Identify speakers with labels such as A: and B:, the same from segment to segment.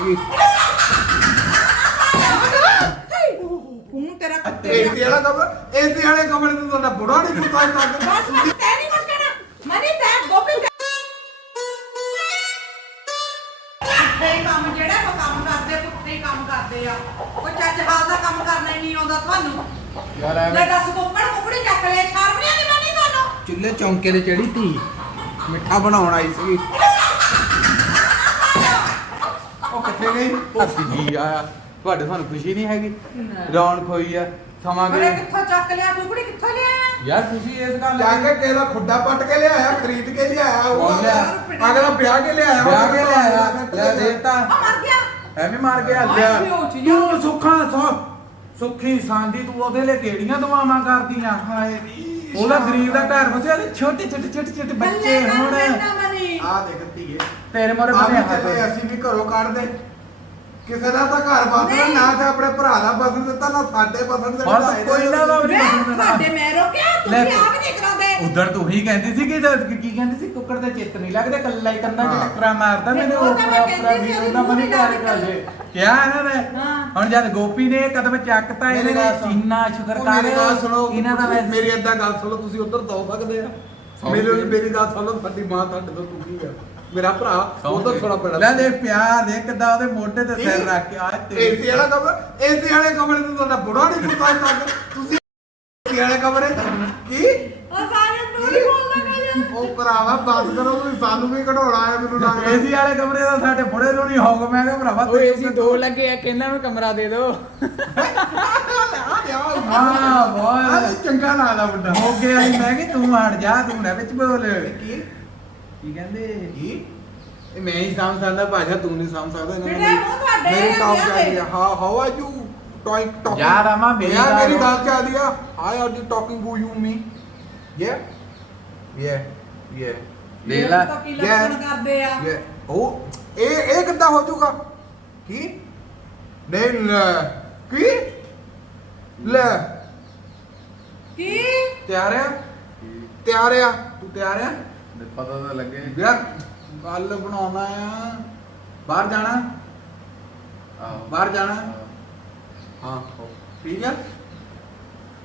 A: ਸੀਗੀ
B: ਫੋਨ ਤੇਰਾ ਕੁੱਤੇ
A: ਏਸੀ ਵਾਲਾ ਕਮਰਾ? ਏਸੀ ਵਾਲੇ ਕਮਰੇ ਤੋਂ ਤੁਹਾਡਾ ਬੁੜਾ ਨਹੀਂ ਸੁੱਤਾ ਅੱਜ ਤੱਕ।
B: ਬਸ ਬਸ ਤੈ ਨਹੀਂ ਕੁਝ ਕਹਿਣਾ ਮਨੀ ਤੈ ਗੋਪੀ ਤੈ ਕੁੱਤੇ ਹੀ ਕੰਮ ਜਿਹੜਾ ਉਹ ਕੰਮ ਕਰਦੇ ਕੁੱਤੇ ਹੀ ਕੰਮ ਕਰਦੇ ਆ। ਕੋਈ ਚੱਜ ਹਾਲ ਦਾ ਕੰਮ ਕਰਨਾ ਹੀ ਨਹੀਂ ਆਉਂਦਾ ਤੁਹਾਨੂੰ।
A: ਯਾਰ
B: ਲੈ ਦੱਸ ਕੋਪੜ ਕੋਪੜੀ ਚੱਕ ਲੈ ਸ਼ਰਮ ਨਹੀਂ ਆਉਂਦੀ ਮਨੀ ਤੁਹਾਨੂੰ?
A: ਚੁੱਲ੍ਹੇ ਚੌਂਕੇ ਤੇ ਚੜੀ ਧੀ। ਮਿੱਠਾ ਬਣਾਉਣ ਆਈ ਸੀਗੀ ਉਹ ਕਿੱਥੇ ਗਈ ਜੀ ਆਇਆ। ਤੁਹਾਡੇ ਤੁਹਾਨੂੰ ਖੁਸ਼ੀ ਨਹੀਂ ਹੈਗੀ? ਰੌਣਕ ਹੋਈ ਆ ਸਮਾਂ
B: ਅਰੇ
A: ਗਏ
B: ਕਿੱਥੋਂ ਚੱਕ ਲਿਆ ਕੁਕੜੀ ਕਿੱਥੋਂ ਲਿਆਇਆ?
A: ਯਾਰ ਖੁਸ਼ੀ ਇਸ ਗੱਲ
C: ਜਾ ਕੇ ਕਿਹਦਾ ਖੁੱਡਾ ਪੱਟ ਕੇ ਲਿਆਇਆ ਖਰੀਦ ਕੇ ਲਿਆਇਆ ਉਹ
A: ਉਹ ਲਿਆ।
C: ਅਗਲਾ ਵਿਆਹ ਕੇ ਲਿਆਇਆ
A: ਵਿਆਹ ਕੇ ਲਿਆਇਆ ਲੈ ਦੇਤਾ।
B: ਉਹ ਮਰ ਗਿਆ।
A: ਐਵੇਂ ਮਾਰ ਕੇ ਲਿਆ
B: ਯਾਰ।
A: ਤੂੰ ਸੁੱਖਾ ਸੁ ਸੁੱਖੀ ਸਾਂਦੀ ਤੂੰ ਉਹਦੇ ਲਈ ਕਿਹੜੀਆਂ ਦੁਆਵਾਂ ਕਰਦੀਆਂ? ਹਾਏ ਉਹਦਾ ਗਰੀਬ ਦਾ ਘਰ ਵਸਿਆ ਤੇ ਛੋਟੇ ਛੋਟੇ ਛੋਟੇ ਛੋਟੇ ਬੱਚੇ ਹੁਣ।
B: ਮਨੀ
C: ਆ ਦੇਖ ਧੀਏ।
A: ਤੇਰੇ ਮੋਰੇ
C: ਆ ਵੀ ਚੱਲੇ ਅਸੀਂ ਵੀ ਘਰੋਂ ਕੱਢ ਦੇ ਕਿਸੇ ਦਾ ਤਾਂ ਘਰ ਬਸਣਾ
B: ਨਹੀਂ।
C: ਨਾ ਤੇ ਆਪਣੇ ਭਰਾ ਦਾ ਬਸਣ ਦਿੱਤਾ ਨਾ ਸਾਡੇ ਬਸਣ ਦੇ
A: ਤਾਂ ਕੋਈ ਨਾ ਵਾ ਵੀ
B: ਮੈਂ। ਤੁਹਾਡੇ ਰੋਕਿਆ
A: ਲੈ
B: ਤੁਸੀਂ
A: ਤੂੰ-
B: ਆਪ ਨਹੀਂ ਕਰਾਉਂਦੇ
A: ਉਧਰ ਤੂੰ ਹੀ ਕਹਿੰਦੀ ਸੀ ਕਿ ਜਦ- ਕੀ ਕਹਿੰਦੀ ਸੀ ਕੁੱਕੜ ਦੇ ਚਿੱਤ ਨਹੀਂ ਲੱਗਦੇ ਕੱਲਾ ਹੀ ਕੰਦਾ ਚ
C: ਹਾਂ।
A: ਟੱਕਰਾ ਮਾਰਦਾ ਮੈਨੂੰ
B: ਉਹ
A: ਉਹ
B: ਤਾਂ ਮੈਂ ਕਹਿੰਦੀ ਸੀ,
A: ਉਹਦਾ ਮਨੀ
B: ਉਹਦੀ
A: ਕਰ
B: ਮੂੰਹ
A: ਕਰ
B: ਦੀ
A: ਜੇ ਕਿਹਾ ਇਹਨਾਂ ਨੇ
B: ਹਾਂ।
A: ਹੁਣ ਜਦ ਗੋਪੀ ਨੇ ਕਦਮ ਚੱਕਤਾ ਇਹਨੇ
C: ਮੇਰੀ ਗੱਲ ਸੁਣ।
A: ਚੀਨਾ ਸ਼ੁਕਰ ਕਰ
C: ਮੇਰੀ ਗੱਲ ਸੁਣੋ
A: ਇਹਨਾਂ ਦਾ
C: ਮੇਰੀ ਏਦਾਂ ਗੱਲ ਸੁਣੋ ਤੁਸੀਂ ਉਧਰ ਦੋ ਸਕਦੇ ਆ
A: ਸੌ
C: ਮੇਰੇ। ਮੇਰੀ ਗੱਲ ਸੁਣੋ ਤੁਹਾਡੀ ਮਾਂ ਤੁਹਾਡੇ ਤੋਂ ਦੁਖੀ ਆ ਮੇਰਾ ਭਰਾ ਉਧਰ ਥੋੜਾ ਪੈਣਾ।
A: ਲੈ ਦੇ ਪਿਆਰ ਦੇ ਕਿਦਾਂ ਉਹਦੇ ਮੋਢੇ ਤੇ ਸਿਰ ਰੱਖ ਕੇ ਆ
C: ਏਸੀ ਵਾਲਾ ਕਮਰਾ ਏਸੀ ਵਾਲੇ ਕਮਰੇ ਤੋਂ ਤੁਹਾਡਾ ਬੁੜਾ ਨਹੀਂ ਸੁੱਤਾ ਤੱਕ। ਤੁਸੀਂ ਏਸੀ ਵਾਲੇ ਕਮਰੇ ਕੀ?
B: ਉਹ ਸਾਰੇ ਤੂੰ ਹੀ ਬੋਲਦਾ ਕਰ
C: ਉਹ ਭਰਾਵਾ ਬਸ ਕਰੋ ਤੁਸੀਂ ਸਾਨੂੰ ਵੀ ਕਢਾਉਣਾ ਆ ਮੈਨੂੰ ਲੱਗਦਾ।
A: ਏਸੀ ਵਾਲੇ ਕਮਰੇ ਦਾ ਸਾਡੇ ਬੁੜੇ ਨੂੰ ਨਹੀਂ ਹੋਊਗਾ। ਮੈਂ ਕਿਹਾ ਭਰਾਵਾ
D: ਉਹ ਏਸੀ ਦੋ ਲੱਗੇ ਆ ਕਹਿੰਦਾ ਮੈਂ ਕਮਰਾ ਦੇ ਦਿਓ
A: ਹਾਂ ਬਹੁਤ।
C: ਆ ਚੰਗਾ ਲੱਗਦਾ ਮੁੰਡਾ।
A: ਹੋ ਗਿਆ ਮੈਂ ਕਿ ਤੂੰ ਹਟ ਜਾ ਤੂੰ ਨਾ ਵਿੱਚ ਬੋਲ।
C: ਕੀ?
A: ਕੀ ਕਹਿੰਦੇ?
C: ਕੀ? ਇਹ ਮੈਂ ਹੀ ਸਮਝ ਸਕਦਾ ਭਾਸ਼ਾ ਤੂੰ ਨਹੀਂ ਸਮਝ ਸਕਦਾ ਇਹਨਾਂ
B: ਬੇਟੇ, ਮੂੰਹ ਤੁਹਾਡੇ
C: ਮੇਰੀ ਚੱਲਦੀ
B: ਦੇ।
C: ਆ ਹਾਂ ਹਾਊ ਆਰ ਯੂ ਟਾਕਿੰਗ
A: ਯਾਰ, ਅਮਾ, ਮੇਰੀ
C: ਯਾਰ
A: ਗੱਲ-
C: ਮੇਰੀ ਗੱਲ ਚੱਲਦੀ ਆ। Hi are you talking to you me yeah yeah yeah
A: ਦੇਖ ਲੈ।
B: ਤਾਂ ਕੀ ਲੱਛਣ ਕਰਦੇ ਆ।
C: ਯਾ ਉਹ ਇਹ ਇਹ ਕਿੱਦਾਂ ਹੋ ਜਾਊਗਾ? ਕੀ? ਨਹੀਂ ਲੈ। ਕੀ? ਲੈ।
B: ਕੀ?
C: ਤਿਆਰ ਆ? ਤਿਆਰ ਆ? ਤੂੰ ਤਿਆਰ ਆ?
A: ਪਤਾ ਤਾਂ ਲੱਗੇ।
C: ਯਾਰ ਗੱਲ ਬਣਾਉਣਾ ਆ। ਬਾਹਰ ਜਾਣਾ? ਬਾਹਰ ਜਾਣਾ? ਹਾਂ ਠੀਕ ਆ।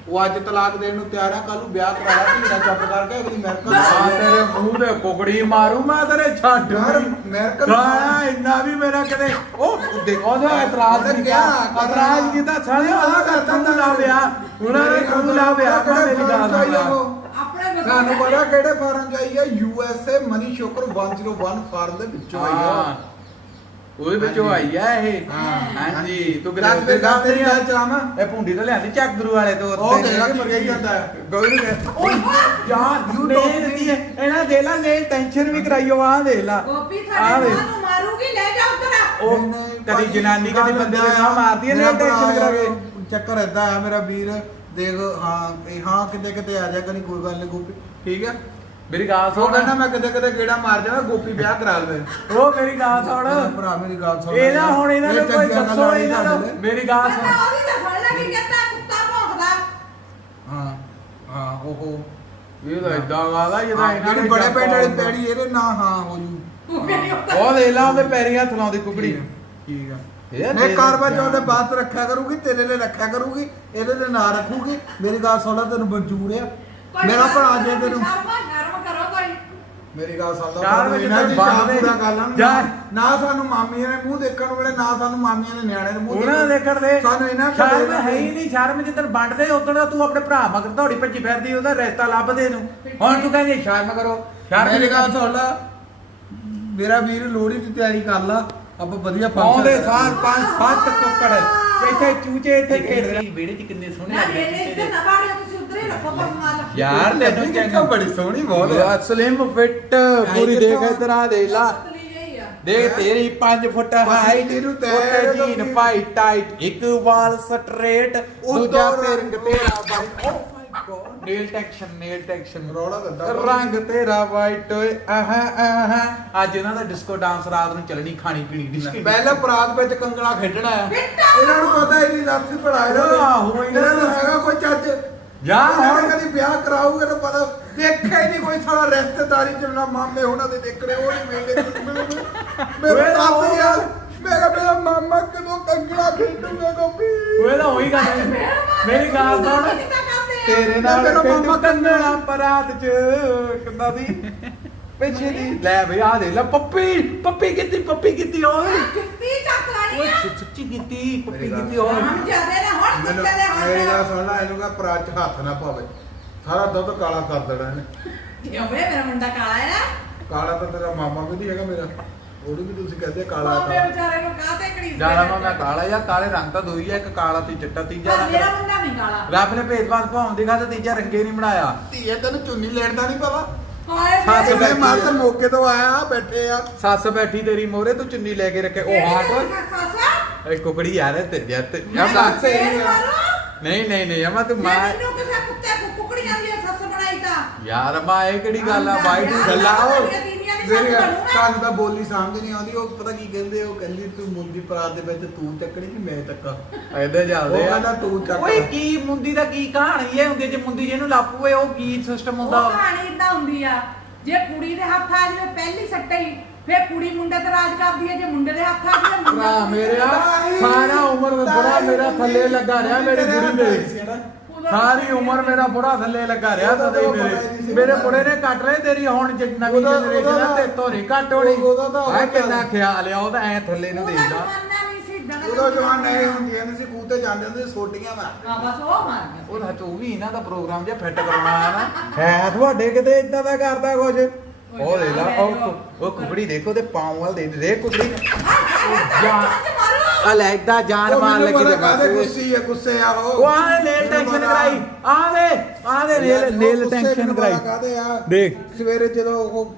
C: ਉਹ ਅੱਜ ਤਲਾਕ ਦੇਣ ਨੂੰ ਤਿਆਰ ਆ ਕੱਲ ਨੂੰ ਵਿਆਹ ਕਰਾਇਆ ਧੀਰਾ ਚੁੱਪ ਕਰਕੇ ਅਗਲੀ ਅਮਰੀਕਾ
A: ਆ ਤੇਰੇ ਮੂੰਹ ਤੇ ਕੁਕੜੀ ਮਾਰੂ ਮੈਂ ਤੇਰੇ ਛੱਡ
C: ਯਾਰ, ਅਮਰੀਕਨ
A: ਗਾਇਆ ਇੰਨਾ ਵੀ ਮੇਰਾ ਕਦੇ ਉਹ ਦੇਖੋ ਉਹਦਾ ਇਤਰਾਜ਼ ਕੀਤਾ
C: ਕਿਹਾ,
A: ਇਤਰਾਜ਼ ਕੀਤਾ ਸਾਲੇ ਉਹ ਕਰਤਾ ਲਾ ਵਿਆ ਉਹਨਾਂ ਨੇ ਤੂੰ ਲਾ ਵਿਆ ਮੇਰੀ ਗੱਲ ਸੁਣ
C: ਤੁਹਾਨੂੰ ਪਤਾ ਕਿਹੜੇ ਫਾਰਮ ਚ ਆਈ ਹੈ ਯੂ ਐਸ ਏ ਮਨੀ ਸ਼ੋਕਰ 101 ਫਾਰਮ ਦੇ ਵਿੱਚੋਂ ਆਈ
A: ਹਾਂ
C: ਹੈ।
A: ਉਹਦੇ ਵਿੱਚੋਂ ਆਈ ਆ ਇਹ।
C: ਹਾਂ।
A: ਹਾਂਜੀ। ਤੂੰ
C: ਦੱਸ
A: ਗ੍ਰਾਮ
C: ਦੇ ਦੱਸ ਤੇਰੀ ਗੱਲ ਚਾਹਾਂ
A: ਇਹ ਭੁੰਡੀ ਤੋਂ ਲਿਆਂਦੀ ਚੱਕ ਗੁਰੂ ਵਾਲੇ ਤੋਂ
C: ਉਹ ਲੈ ਕੀ ਕਹੀ ਜਾਂਦਾ ਹੈ।
A: ਗੋਲ ਓਏ ਯਾਰ ਯੂ ਨਹੀਂ ਇਹਨਾਂ ਦੇ ਲਾ ਨੇ ਟੈਨਸ਼ਨ ਵੀ ਕਰਾਈਓ ਆ ਦੇ ਲਾ।
B: ਗੋਪੀ
A: ਆ
B: ਤੁਹਾਡੇ
A: ਵੇ।
B: ਮਾਂ ਨੂੰ ਮਾਰੂਗੀ? ਲੈ ਜਾ ਉਧਰ
A: ਉਹ
C: ਨਹੀਂ, ਨਹੀਂ,
A: ਕਦੀ
C: ਭਾਈ,
A: ਜਨਾਨੀ ਕਦੀ ਬੰਦੇ ਦੇ ਨਾਮ ਮਾਰਦੀ ਹੈ
C: ਮੇਰਾ
A: ਨੇ ਟੈਨਸ਼ਨ
C: ਭਰਾ
A: ਕਰਾ ਕੇ
C: ਚੱਕਰ ਏਦਾਂ ਆ ਮੇਰਾ ਵੀਰ। ਦੇਖ ਹਾਂ ਇਹ ਹਾਂ ਕਿਤੇ ਕਿਤੇ ਆ ਜਾ ਕਰੀ ਕੋਈ ਗੱਲ ਨਹੀਂ ਗੋਪੀ ਠੀਕ ਹੈ
A: ਮੇਰੀ ਗੱਲ
C: ਉਹ
A: ਸੁਣ।
C: ਕਹਿੰਦਾ ਮੈਂ ਕਿਤੇ ਕਿਤੇ ਗੇੜਾ ਮਾਰ ਜਾਵਾਂ ਗੋਪੀ ਵਿਆਹ ਕਰਾ ਲਵੇ।
A: ਉਹ ਮੇਰੀ ਗੱਲ ਸੁਣ।
C: ਭਰਾ ਮੇਰੀ ਗੱਲ ਸੁਣ।
A: ਇਹਦਾ ਹੁਣ ਇਹਨਾਂ
C: ਇਹ
A: ਨੂੰ ਕੋਈ ਦੱਸੋ ਇਹਨਾਂ। ਨੂੰ। ਮੇਰੀ ਗੱਲ
B: ਮੈਂ
A: ਸੁਣ
B: ਉਹਦੀ ਤਾਂ ਫੜ ਲੈ ਕੀ ਕਹਿੰਦਾ ਕੁੱਤਾ ਭੌਂਕਦਾ।
C: ਹਾਂ ਹਾਂ ਉਹ ਉਹ
A: ਇਹ ਤਾਂ ਇਦਾਂ ਵਾਲਾ ਜਿਹਦਾ ਇਹਨਾਂ ਨੇ
C: ਬੜੇ ਪਿੰਡ ਵਾਲੀ ਪੈੜੀ ਇਹਦੇ ਨਾਂ ਹਾਂ ਹੋ ਜੂ।
B: ਕਹਿੰਦੀ
A: ਉਹ ਦੇ ਲਾ ਉਹਦੇ ਪੈਰੀ ਹੱਥ ਲਾਉਂਦੀ ਕੁਕੜੀ।
C: ਠੀਕ ਆ।
A: ਦੇ
C: ਕਾਰਵਾ
A: ਦੇ
C: ਚੌਥ ਦੇ ਬਾਤ ਰੱਖਿਆ ਕਰੂਗੀ ਤੇਰੇ ਲਈ ਰੱਖਿਆ ਕਰੂਗੀ ਇਹਦੇ ਲਈ ਨਾ ਰੱਖੂਗੀ ਮੇਰੀ ਗੱਲ ਸੁਣ ਲੈ ਤੈਨੂੰ ਮਨਜ਼ੂਰ ਆ। ਮੇਰਾ ਭਰਾ ਜੇ ਤੈਨੂੰ
B: ਕਰੋ ਕੋਈ।
C: ਮੇਰੀ ਗੱਲ ਸੁਣ
A: ਚਾਰ
C: ਲੈ
A: ਵਜੇ
C: ਇਹਨਾਂ ਦੀ
A: ਤੱਕ
C: ਚਾਹ
A: ਬੰਦ
C: ਪੂਰਾ ਕਰ ਲੈਣ।
A: ਜਾ।
C: ਨਾ- ਨਾ ਸਾਨੂੰ ਮਾਮੀਆਂ ਨੇ ਮੂੰਹ ਦੇਖਣ ਨੂੰ ਵੇਲੇ ਨਾ ਸਾਨੂੰ ਮਾਮੀਆਂ ਨੇ ਨਿਆਣੇ ਦੇ ਮੂੰਹ
A: ਉਹਨਾਂ ਦੇ
C: ਦੇਖਣ-
A: ਕਰਦੇ
C: ਸਾਨੂੰ ਇਹਨਾਂ ਦੇ
A: ਸ਼ਰਮ
C: ਦੇਖਣ
A: ਹੈ ਹੀ ਨਹੀਂ ਸ਼ਰਮ ਜਿੱਦਣ ਵੰਡਦੇ ਉਦੋਂ ਦਾ ਤੂੰ ਆਪਣੇ ਭਰਾ ਮਗਰ ਦੌੜੀ ਭੱਜੀ ਫਿਰਦੀ ਉਹਦਾ ਰਿਸ਼ਤਾ ਲੱਭਦੇ ਨੂੰ। ਹੁਣ ਤੂੰ ਕਹਿੰਦੀ ਸ਼ਰਮ ਕਰੋ ਸ਼ਰਮ
C: ਮੇਰੀ ਗੱਲ ਸੁਣ ਲੈ। ਮੇਰਾ ਵੀਰ ਲੋਹੜੀ ਦੀ ਤਿਆਰੀ ਕਰ ਲਾ। ਆਪਾਂ ਵਧੀਆ function
A: ਆਉਂਦੇ ਪੰਜ ਸੱਤ ਕੁੱਕੜ। ਇੱਥੇ ਚੂਚੇ ਇੱਥੇ ਖੇਡਦੇ। ਵਿਹੜੇ 'ਚ ਕਿੰਨੇ ਸੋਹਣੇ
B: ਨਾ
A: ਲੱਗਦੇ
B: ਮੇਰੇ ਇੱਧਰ ਨਾ ਬਾੜਿਓ ਤੁਸੀਂ ਉੱਧਰ ਹੀ ਰੱਖੋ ਪਸਮਾਲ
A: ਯਾਰ ਤੈਨੂੰ ਚੰਗਾ
C: ਬੜੀ ਸੋਹਣੀ ਬਹੁਤ। ਆ।
A: ਸਲਿਮ ਫਿੱਟ ਪੂਰੀ ਦੇਖ ਇਧਰ ਆ ਦੇ ਲਾ।
B: ਅਸਲੀ ਜਿਹੀ ਆ।
A: ਦੇਖ ਤੇਰੀ 5 ਫੁੱਟ ਹਾਈਟ
C: ਤੈਨੂੰ ਤੈ
A: ਉੱਤੇ ਜੀਨ
C: ਲੋਕੀ-
A: ਪਾਈ ਟਾਈਟ ਇੱਕ ਵਾਲ ਸਟ੍ਰੇਟ ਦੂਜਾ
C: ਉੱਤੋਂ
A: ਤੇਰੰਗ
C: ਰੰਗ
A: ਤੇਰਾ ਵਾਈਟ ਓ ਨੇਲ ਟੈਕਸ਼ਨ ਨੇਲ ਟੈਕਸ਼ਨ
C: ਰੌਲਾ ਦਿੰਦਾ
A: ਰੰਗ ਤੇਰਾ ਵਾਈਟ ਓਏ ਆਹਾ ਆਹਾ ਅੱਜ ਇਹਨਾਂ ਦਾ ਡਿਸਕੋ ਡਾਂਸ ਰਾਤ ਨੂੰ ਚੱਲਣੀ ਖਾਣੀ ਪੀਣੀ ਡਿਸਕੀ
C: ਪਹਿਲੇ ਪ੍ਰਾਤ ਵਿੱਚ ਕੰਗਣਾ ਖੇਡਣਾ ਆ। ਇਹਨਾਂ ਨੂੰ ਪਤਾ ਹੀ ਨਹੀਂ ਰੱਬ ਪੜਾਇਆ
A: ਆਹੋ, ਇਹਨਾਂ
C: ਇਹਨਾਂ ਨੂੰ ਹੈਗਾ ਕੋਈ ਚੱਜ।
A: ਯਾਰ
C: ਹੁਣ ਕਦੀ ਵਿਆਹ ਕਰਾਊਗੇ ਤਾਂ ਪਤਾ ਦੇਖਿਆ ਹੀ ਨਹੀਂ ਕੋਈ ਸਾਰਾ ਰਿਸ਼ਤੇਦਾਰੀ ਚ ਨਾ ਮਾਮੇ ਉਹਨਾਂ ਦੇ ਦੇਖਣੇ ਉਹ ਨਹੀਂ ਮਿਲਦੇ ਮੇਰੇ
A: ਉਹ-
C: ਦੱਸ ਯਾਰ ਮੇਰਾ ਮੇਰਾ ਗੋਪੀ?
A: ਓਏ ਤਾਂ ਉਹੀ ਗੱਲ ਹੈ। ਮੇਰੀ ਗੱਲ ਸੁਣ।
B: ਕਿੱਦਾਂ
A: ਤੇਰੇ ਨਾਲ
C: ਤੇਰਾ ਮਾਮਾ
A: ਕੰਨਣਾ ਪਰਾਤ ਚ ਕਿੰਦਾ ਦੀ? ਪਿੱਛੇ ਦੀ ਲੈ ਬਈ ਆ ਦੇ ਲੈ ਪੱਪੀ ਪੱਪੀ ਕੀਤੀ ਪੱਪੀ ਕੀਤੀ ਓਏ।
B: ਕਿੱਤੀ ਚੱਕ
A: ਓਏ
B: ਲੈਣੀ ਆ।
A: ਸੱਚ- ਸੱਚੀ ਕੀਤੀ? ਪੱਪੀ ਕੀਤੀ ਓਏ
B: ਹਮ ਜਿਆਦੇ ਨੇ ਹੁਣ ਕੁੱਤੇ ਦੇ
C: ਮੇਰੀ ਗੱਲ
B: ਹੱਥ
C: ਸੁਣ ਲੈ ਇਹਨੂੰ ਕਹ ਪਰਾਤ ਚ ਹੱਥ ਨਾ ਪਾਵੇ। ਸਾਰਾ ਦੁੱਧ ਕਾਲਾ ਕਰ ਦੇਣਾ ਇਹਨੇ।
B: ਕਿਉਂ ਵੇ ਮੇਰਾ ਮੁੰਡਾ ਕਾਲਾ ਹੈ ਨਾ?
C: ਕਾਲਾ ਤਾਂ ਤੇਰਾ ਮਾਮਾ ਵੀ ਨਹੀਂ ਹੈਗਾ ਮੇਰਾ। ਉਹਨੂੰ ਵੀ ਤੁਸੀਂ ਕਹਿੰਦੇ ਕਾਲਾ
B: ਮਾਪੇ
C: ਕਾਲਾ
B: ਵਿਚਾਰੇ ਨੂੰ ਕਾਹਤੇ ਕੜੀ
A: ਜਾਣਾ ਮੈਂ ਕਾਲਾ ਜਾਂ ਕਾਲੇ ਰੰਗ ਤਾਂ ਦੋਈ ਆ ਇੱਕ ਕਾਲਾ ਤੇ ਚਿੱਟਾ ਤੀਜਾ ਰੰਗ।
B: ਮੇਰਾ ਮੁੰਡਾ ਨਹੀਂ ਕਾਲਾ।
A: ਰੱਬ ਨੇ ਭੇਦਭਾਵ ਭਾਉਣ ਦੀ ਖਾਤਰ ਤੀਜਾ ਰੰਗੇ ਨਹੀਂ ਬਣਾਇਆ।
C: ਧੀਏ ਤੈਨੂੰ ਚੁੰਨੀ ਲੈਣ ਦਾ ਨਹੀਂ ਪਤਾ
B: ਹਾਏ
A: ਸੱਸ
B: ਮੇਰੇ-
C: ਤਾਂ ਮੌਕੇ ਤੋਂ ਆਇਆ ਬੈਠੇ ਆ।
A: ਸੱਸ ਬੈਠੀ ਤੇਰੀ ਮੋਰੇ ਤੂੰ ਚੁੰਨੀ ਲੈ ਕੇ ਰੱਖੇ। ਉਹ ਹਾਟ। ਓਏ
B: ਸੱਸ?
A: ਇਹ ਕੁਕੜੀ ਯਾਰ ਤੇ ਜੱਤ
B: ਮੈਂ
A: ਯਮਾ
C: ਸੱਸ। ਆ।
A: ਨਹੀਂ ਨਹੀਂ ਨਹੀਂ ਯਮਾ ਤੂੰ
B: ਮੈਂ
A: ਮਾਂ
B: ਮੈਨੂੰ ਕਿਸੇ ਕੁੱਤੇ ਕੁ- ਕੁਕੜੀਆਂ ਦੀ ਸੱਸ ਬਣਾਈ ਤਾਂ।
A: ਯਾਰ ਮਾਂ ਇਹ ਕਿਹੜੀ ਗੱਲ ਆ? ਬਾਈ ਤੂੰ ਗੱਲਾਂ ਉਹ
C: ਮੇਰੀ ਤੁਹਾਨੂੰ ਤਾਂ ਬੋਲੀ ਸਮਝ ਨਹੀਂ ਆਉਂਦੀ ਉਹ ਪਤਾ ਕੀ ਕਹਿੰਦੇ ਉਹ ਕਹਿੰਦੀ ਤੂੰ ਮੁੰਦੀ ਪਰਾਤ ਦੇ ਵਿੱਚ ਤੂੰ ਚੱਕਣੀ ਕਿ ਮੈਂ ਚੱਕਾਂ?
A: ਐਦੇ
C: ਉਹ ਕਹਿੰਦਾ ਤੂੰ ਚੱਕ।
A: ਓਏ ਕੀ ਮੁੰਦੀ ਦਾ ਕੀ ਕਹਾਣੀ ਇਹ ਹੁੰਦੀ ਜੇ ਮੁੰਦੀ ਜਿਹਨੂੰ ਲਾਪੂਏ ਉਹ ਕੀ ਸਿਸਟਮ ਹੁੰਦਾ?
B: ਉਹ ਕਹਾਣੀ ਇਦਾਂ ਹੁੰਦੀ ਆ ਜੇ ਕੁੜੀ ਦੇ ਹੱਥ ਆ ਜਾਵੇ ਪਹਿਲੀ ਸੱਟੇ ਹੀ। ਫਿਰ ਕੁੜੀ ਮੁੰਡੇ ਤੇ ਰਾਜ ਕਰਦੀ ਹੈ ਜੇ ਮੁੰਡੇ ਦੇ ਹੱਥ ਆ ਜਾਵੇ ਮੁੰਡਾ
A: ਭਰਾ ਸਾਰਾ ਉਮਰ ਬੁੜਾ ਮੇਰਾ ਥੱਲੇ ਲੱਗਾ ਰਿਹਾ ਮੇਰੀ ਬੁੜੀ ਮੇਰੇ। ਸਾਰੀ ਉਮਰ ਮੇਰਾ ਬੁੜਾ ਥੱਲੇ ਲੱਗਾ ਰਿਹਾ ਤਾਂ
C: ਉਦੋਂ
A: ਮੇਰੇ
C: ਹੀ
A: ਮੇਰੇ। ਬੁੜੇ ਨੇ ਕੱਟ ਲਏ ਤੇਰੀ ਹੁਣ ਜੇ ਨਵੀਂ
C: ਉਹਦਾ-
A: ਜਨਰੇਸ਼ਨ
C: ਉਹਦਾ
A: ਆ ਤੇ ਤੋਰੀ ਕੱਟ ਹੋਣੀ।
C: ਉਹਦਾ ਤਾਂ-
A: ਆ ਕਿੰਨਾ ਖਿਆਲ ਆ ਉਹਦਾ ਐ ਥੱਲੇ ਨੂੰ
B: ਉਹਦਾ
A: ਦੇਖਦਾ।
B: ਜ਼ਮਾਨਾ ਨਹੀਂ ਸੀ ਏਦਾਂ ਦਾ
C: ਉਦੋਂ ਜਵਾਨ ਨਹੀਂ ਹੁੰਦੀਆਂ ਨਹੀਂ ਸੀ ਖੂਹ ਤੇ ਜਾਂਦੇ ਹੁੰਦੇ ਸੀ ਸੋਟੀਆਂ ਮਾਰ
B: ਹਾਂ ਬਸ ਉਹ ਮਾਰ ਗਿਆ
A: ਉਹ ਸੱਚ ਉਹ ਵੀ ਇਹਨਾਂ ਦਾ ਪ੍ਰੋਗਰਾਮ ਜਿਹਾ ਫਿੱਟ ਕਰਾਉਣਾ ਆ ਨਾ। ਹੈ ਤੁਹਾਡੇ ਕਿਤੇ ਇਦਾਂ ਦਾ ਕਰਦਾ ਕੁਝ ਉਹ ਦੇ ਲਾ ਉਹ ਉਹ ਕੁਕੜੀ ਦੇਖੋ ਤੇ ਪਾਉਂ ਵਾਲ ਦੇ ਦੇ ਜਾਨ ਆ ਲੈ ਇਦਾਂ ਜਾਨ ਮਾਰ ਲੱਗੀ ਤੇ
C: ਕਾਦੇ
A: ਬਸ
C: ਗੁੱਸੀ ਆ ਗੁੱਸੇ ਆ ਉਹ।
A: ਉਹ ਆ ਨੇਲ ਟੈਂਸ਼ਨ ਕਰਾਈ। ਆ ਦੇ ਨੇਲ ਨੇਲ ਟੈਂਸ਼ਨ ਕਰਾਈ।
C: ਕਾਦੇ ਆ।
A: ਦੇਖ।
C: ਸਵੇਰੇ ਜਦੋਂ ਉਹ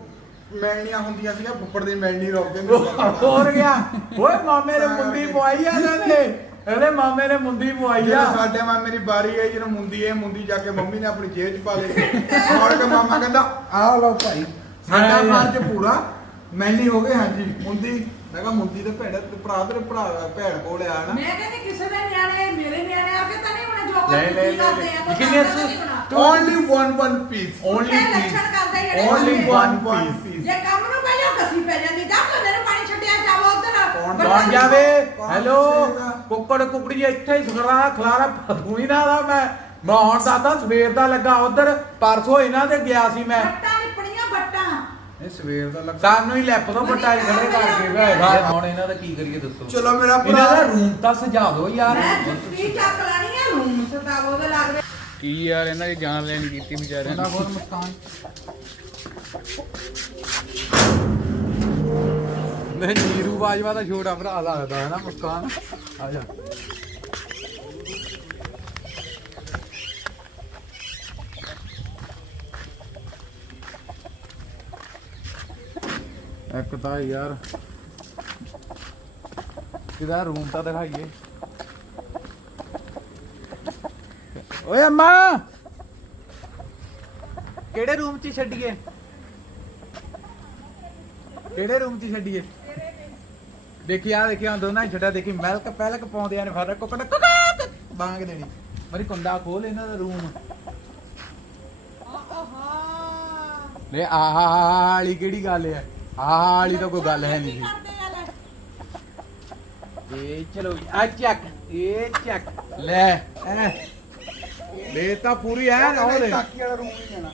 C: ਮੈਲਣੀਆਂ ਹੁੰਦੀਆਂ ਸੀਗੀਆਂ ਫੁੱਫੜ ਦੀ ਮੈਲਣੀ ਰੋਕ ਕੇ
A: ਹੋਰ ਗਿਆ। ਓਏ ਮਾਮੇ ਨੇ ਮੁੰਡੀ ਪਵਾਈ ਆ ਇਹਨੇ ਇਹਦੇ ਮਾਮੇ ਨੇ ਮੁੰਡੀ ਪਵਾਈ ਆ।
C: ਸਾਡੇ ਮਾਂ ਮੇਰੀ ਬਾਰੀ ਆਈ ਜਦੋਂ ਮੁੰਦੀ ਇਹ ਮੁੰਦੀ ਜਾ ਕੇ ਮੰਮੀ ਨੇ ਆਪਣੀ ਜੇਬ 'ਚ ਪਾ ਲਈ। ਮੋੜ ਕੇ ਮਾਮਾ ਕਹਿੰਦਾ ਆਹ ਲਓ ਭਾਈ ਸਾਡਾ। ਫਰਜ਼ ਪੂਰਾ ਮੈਲਣੀ ਹੋ ਗਏ ਹਾਂਜੀ ਮੁੰਦੀ ਮੈਂ ਕਿਹਾ ਮੁੰਦੀ ਤੇ ਭੈਣ ਤੇ ਭਰਾ ਤੇਰੇ ਭਰਾ ਭੈਣ ਕੋਲ ਆ ਨਾ
B: ਮੈਂ ਕਹਿੰਦੀ ਕਿਸੇ ਦੇ ਨਿਆਣੇ ਮੇਰੇ ਨਿਆਣੇ ਆ ਕੇ ਤਾਂ ਨਹੀਂ ਹੋਣੇ ਜੋ
A: ਲੈ,
B: ਕੋਈ
A: ਲੈ,
B: ਕਰਦੇ ਆ
A: ਲੈ।
B: ਕੋਈ
A: ਕਿੰਨੇ
B: ਕਰਦਾ ਨਹੀਂ ਹੋਣਾ।
A: ਤੂੰ-
C: only one one piece
A: only
B: ਲੱਛਣ ਕਰਦੇ ਜਿਹੜੇ
A: only. One
C: one
A: piece
C: piece।
B: ਜੇ ਕੰਮ ਨੂੰ ਪਹਿਲਾਂ ਕਸੀ ਪੈ ਜਾਂਦੀ ਜਾ ਤੂੰ ਮੇਰੇ ਪਾਣੀ ਛੱਡਿਆ ਜਾਵੋ ਉਧਰ
C: ਕੌਣ
A: ਕੌਣ ਜਾਵੇ
C: ਕੌਣ
A: ਹੈਲੋ
C: ਦੱਸੇਗਾ?
A: ਕੁੱਕੜ ਕੁਕੜੀ ਇੱਥੇ ਹੀ ਖਲਾਰਾ ਹੀ ਨਾ ਦਾ ਮੈਂ ਮੈਂ ਹੁਣ ਦਾਦਾ ਸਵੇਰ ਦਾ ਲੱਗਾ ਉਧਰ ਪਰਸੋਂ ਇਹਨਾਂ ਦੇ ਗਿਆ ਸੀ ਮੈਂ
C: ਇਹ ਸਵੇਰ ਦਾ ਲੱਗ।
A: ਸਾਨੂੰ ਹੀ ਲੈਪ ਤੋਂ ਬਟਾਈ ਖੜੇ ਕਰਕੇ ਗਏ ਹੁਣ ਇਹਨਾਂ ਦਾ ਕੀ ਕਰੀਏ ਦੱਸੋ?
C: ਚਲੋ ਮੇਰਾ
A: ਇਹਨਾਂ ਦਾ
C: ਭਰਾ
A: ਰੂਮ ਤਾਂ ਸਜਾ ਦਿਓ ਯਾਰ।
B: ਮੈਂ ਜੁੱਤੀ ਚੱਕ ਲੈਣੀ ਆ ਰੂਮ ਸਤਾਵੋ ਦੇ ਲੱਗਦੇ
D: ਕੀ ਯਾਰ ਇਹਨਾਂ ਦੀ ਜਾਨ ਲੈਣ ਕੀਤੀ ਵਿਚਾਰਿਆਂ
A: ਇਹਨਾਂ
D: ਨੇ
A: ਕੋਲ ਮੁਸਕਾਨ ਮੈਂ ਨੀਰੂ ਬਾਜਵਾ ਦਾ ਛੋਟਾ ਭਰਾ ਲੱਗਦਾ ਹੈ ਨਾ ਮੁਸਕਾਨ ਆ ਜਾ। ਇੱਕ ਤਾਂ ਯਾਰ ਕਿਹਦਾ ਰੂਮ ਤਾਂ ਦਿਖਾਈਏ। ਓਏ ਅੰਮਾ! ਕਿਹੜੇ ਰੂਮ 'ਚ ਛੱਡੀਏ? ਕਿਹੜੇ ਰੂਮ 'ਚ ਛੱਡੀਏ? ਦੇਖੀ ਆ ਦੇਖੀ ਆ ਦੋਨਾਂ ਹੀ ਛੱਡਿਆ। ਦੇਖੀ ਮਿਲਕ ਪਹਿਲਕ ਪਾਉਂਦੇ ਨੇ ਫਿਰ ਕੁੱਕੜ ਕੁੱਕੜ ਬਾਂਗ ਦੇਣੀ। ਮਰੀ ਕੁੰਡਾ ਖੋਲ ਇਹਨਾਂ ਦਾ ਰੂਮ ਲੈ ਆਹ ਵਾਲੀ ਕਿਹੜੀ ਗੱਲ ਹੈ ਆਹ ਵਾਲੀ ਤਾਂ ਕੋਈ ਗੱਲ ਹੈ ਨਹੀਂ ਇਹ ਚਲੋ ਜੀ, ਆ ਚੱਕ ਇਹ ਚੱਕ। ਲੈ ਐ। ਲੈ ਤਾਂ ਪੂਰੀ ਐਨ ਉਹ ਲੈ
C: ਟਾਕੀ ਵਾਲਾ ਰੂਮ ਹੀ ਜਾਣਾ।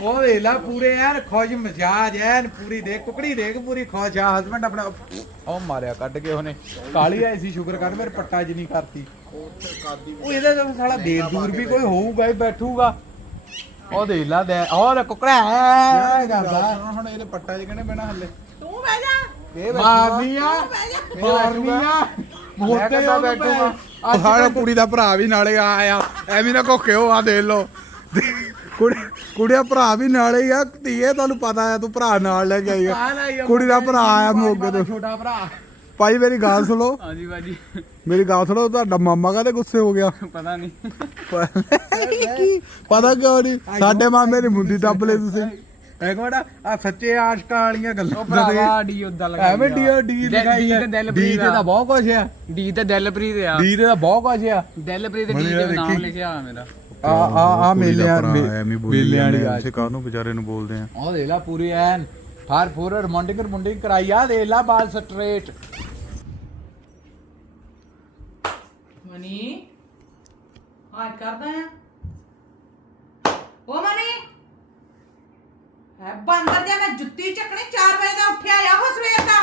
A: ਉਹ ਦੇ ਲਾ ਪੂਰੇ ਐਨ ਖੁਸ਼ ਮਜਾਜ ਐਨ ਪੂਰੀ ਦੇਖ ਕੁਕੜੀ ਦੇਖ ਪੂਰੀ ਖੁਸ਼। ਆ ਹਸਬੰਡ ਆਪਣਾ ਉਹ ਮਾਰਿਆ ਕੱਢ ਕੇ ਉਹਨੇ। ਕਾਲੀ ਆਈ ਸੀ ਸ਼ੁਕਰ ਕਰ ਮੇਰੇ ਪੱਟਾ ਜਿ ਨਹੀਂ ਕਰਤੀ ਉਹ ਇਹਦਾ ਤਾਂ ਸਾਲਾ ਦੇਰ ਦੂਰ ਵੀ ਕੋਈ ਹੋਊਗਾ ਹੀ ਬੈਠੂਗਾ। ਉਹ ਦੇ ਲਾ ਦੇ ਔਰ ਕੁਕੜਾ ਐ ਕਰਦਾ
C: ਹੁਣ ਇਹਦੇ ਪੱਟਾ 'ਚ ਕਹਿੰਦੇ ਬਣਾ ਹੱਲੇ?
B: ਤੂੰ ਬਹਿ ਜਾ।
C: ਇਹ
A: ਮਾਰਨੀ ਆ।
B: ਬਹਿ ਜਾ।
A: ਮਾਰਨੀ ਆ। ਮੋਟੇ
C: ਕਹਿੰਦਾ ਬੈਠੂਗਾ। ਉਹ ਸਾਡਾ ਕੁੜੀ ਦਾ ਭਰਾ ਵੀ ਨਾਲੇ ਆਇਆ ਐਵੇਂ ਨਾ ਕੋਖਿਓ ਆ ਦੇਖ ਲਓ। ਕੁੜੀ ਕੁੜੀਆ ਭਰਾ ਵੀ ਨਾਲੇ ਹੀ ਆ। ਧੀਏ ਤੁਹਾਨੂੰ ਪਤਾ ਆ ਤੂੰ ਭਰਾ ਨਾਲ ਲੈ ਕੇ ਆਈ ਆ। ਕੁੜੀ ਦਾ ਭਰਾ ਆਇਆ ਮੋਗੇ ਤੋਂ।
A: ਛੋਟਾ ਭਰਾ।
C: ਭਾਈ ਮੇਰੀ ਗੱਲ ਸੁਣੋ।
D: ਹਾਂਜੀ ਬਾਜੀ
C: ਮੇਰੀ ਗੱਲ ਸੁਣੋ ਤੁਹਾਡਾ ਮਾਮਾ ਕਾਹਦੇ ਗੁੱਸੇ ਹੋ ਗਿਆ?
D: ਪਤਾ ਨਹੀਂ।
C: ਪਤਾ ਕਿਉਂ ਨਹੀਂ? ਸਾਡੇ ਮਾਮੇ ਦੀ ਮੁੰਡੀ ਦੱਬ ਲਈ ਤੁਸੀਂ।
A: ਇੱਕ ਮਿੰਟ ਆ ਸੱਚੇ ਆਸ਼ਕਾਂ ਵਾਲੀਆਂ ਗੱਲਾਂ
D: ਉਹ ਭਰਾਵਾ ਡੀ ਉਦਾਂ ਲਗਾਈ
A: ਐਵੇਂ ਡੀ ਡੀ ਲਿਖਾਈ
D: ਡੀ
A: ਹੈ ਡੀ ਤੇ ਤਾਂ ਬਹੁਤ ਕੁਝ ਆ।
D: ਡੀ ਤੇ ਦਿਲਪ੍ਰੀਤ ਆ।
A: ਡੀ ਤੇ ਤਾਂ ਬਹੁਤ ਕੁਝ ਆ।
D: ਦਿਲਪ੍ਰੀਤ ਡੀ ਤੇ ਨਾਮ
C: ਦੇਖੀ।
D: ਲਿਖਿਆ ਹੋਇਆ ਮੇਰਾ।
A: ਆ ਆ ਆ ਮੇਲਿਆਂ ਮੇਲਿਆਂ ਵਾਲੀ ਆ
C: ਕਾਹਨੂੰ ਵਿਚਾਰੇ ਨੂੰ ਬੋਲਦੇ ਆ?
A: ਉਹ ਦੇ ਲਾ ਪੂਰੀ ਐਨ। ਫਾਰ ਫੋਰ ਰੋਮਾਂਟਿਕ ਰੋਮਾਂਟਿਕ ਕਰਾਈ ਆ ਦੇ ਲਾ ਬਾਲ ਸਟ੍ਰੇਟ।
B: ਮਨੀ। ਹਾਂ ਕਰਦਾ ਆ ਉਹ ਮਨੀ। ਹੈ ਬੰਦਰ ਦੇ ਮੈਂ ਜੁੱਤੀ ਚੱਕਣੀ 4 ਵਜੇ ਦਾ ਉੱਠਿਆ ਆ ਉਹ ਸਵੇਰ ਦਾ।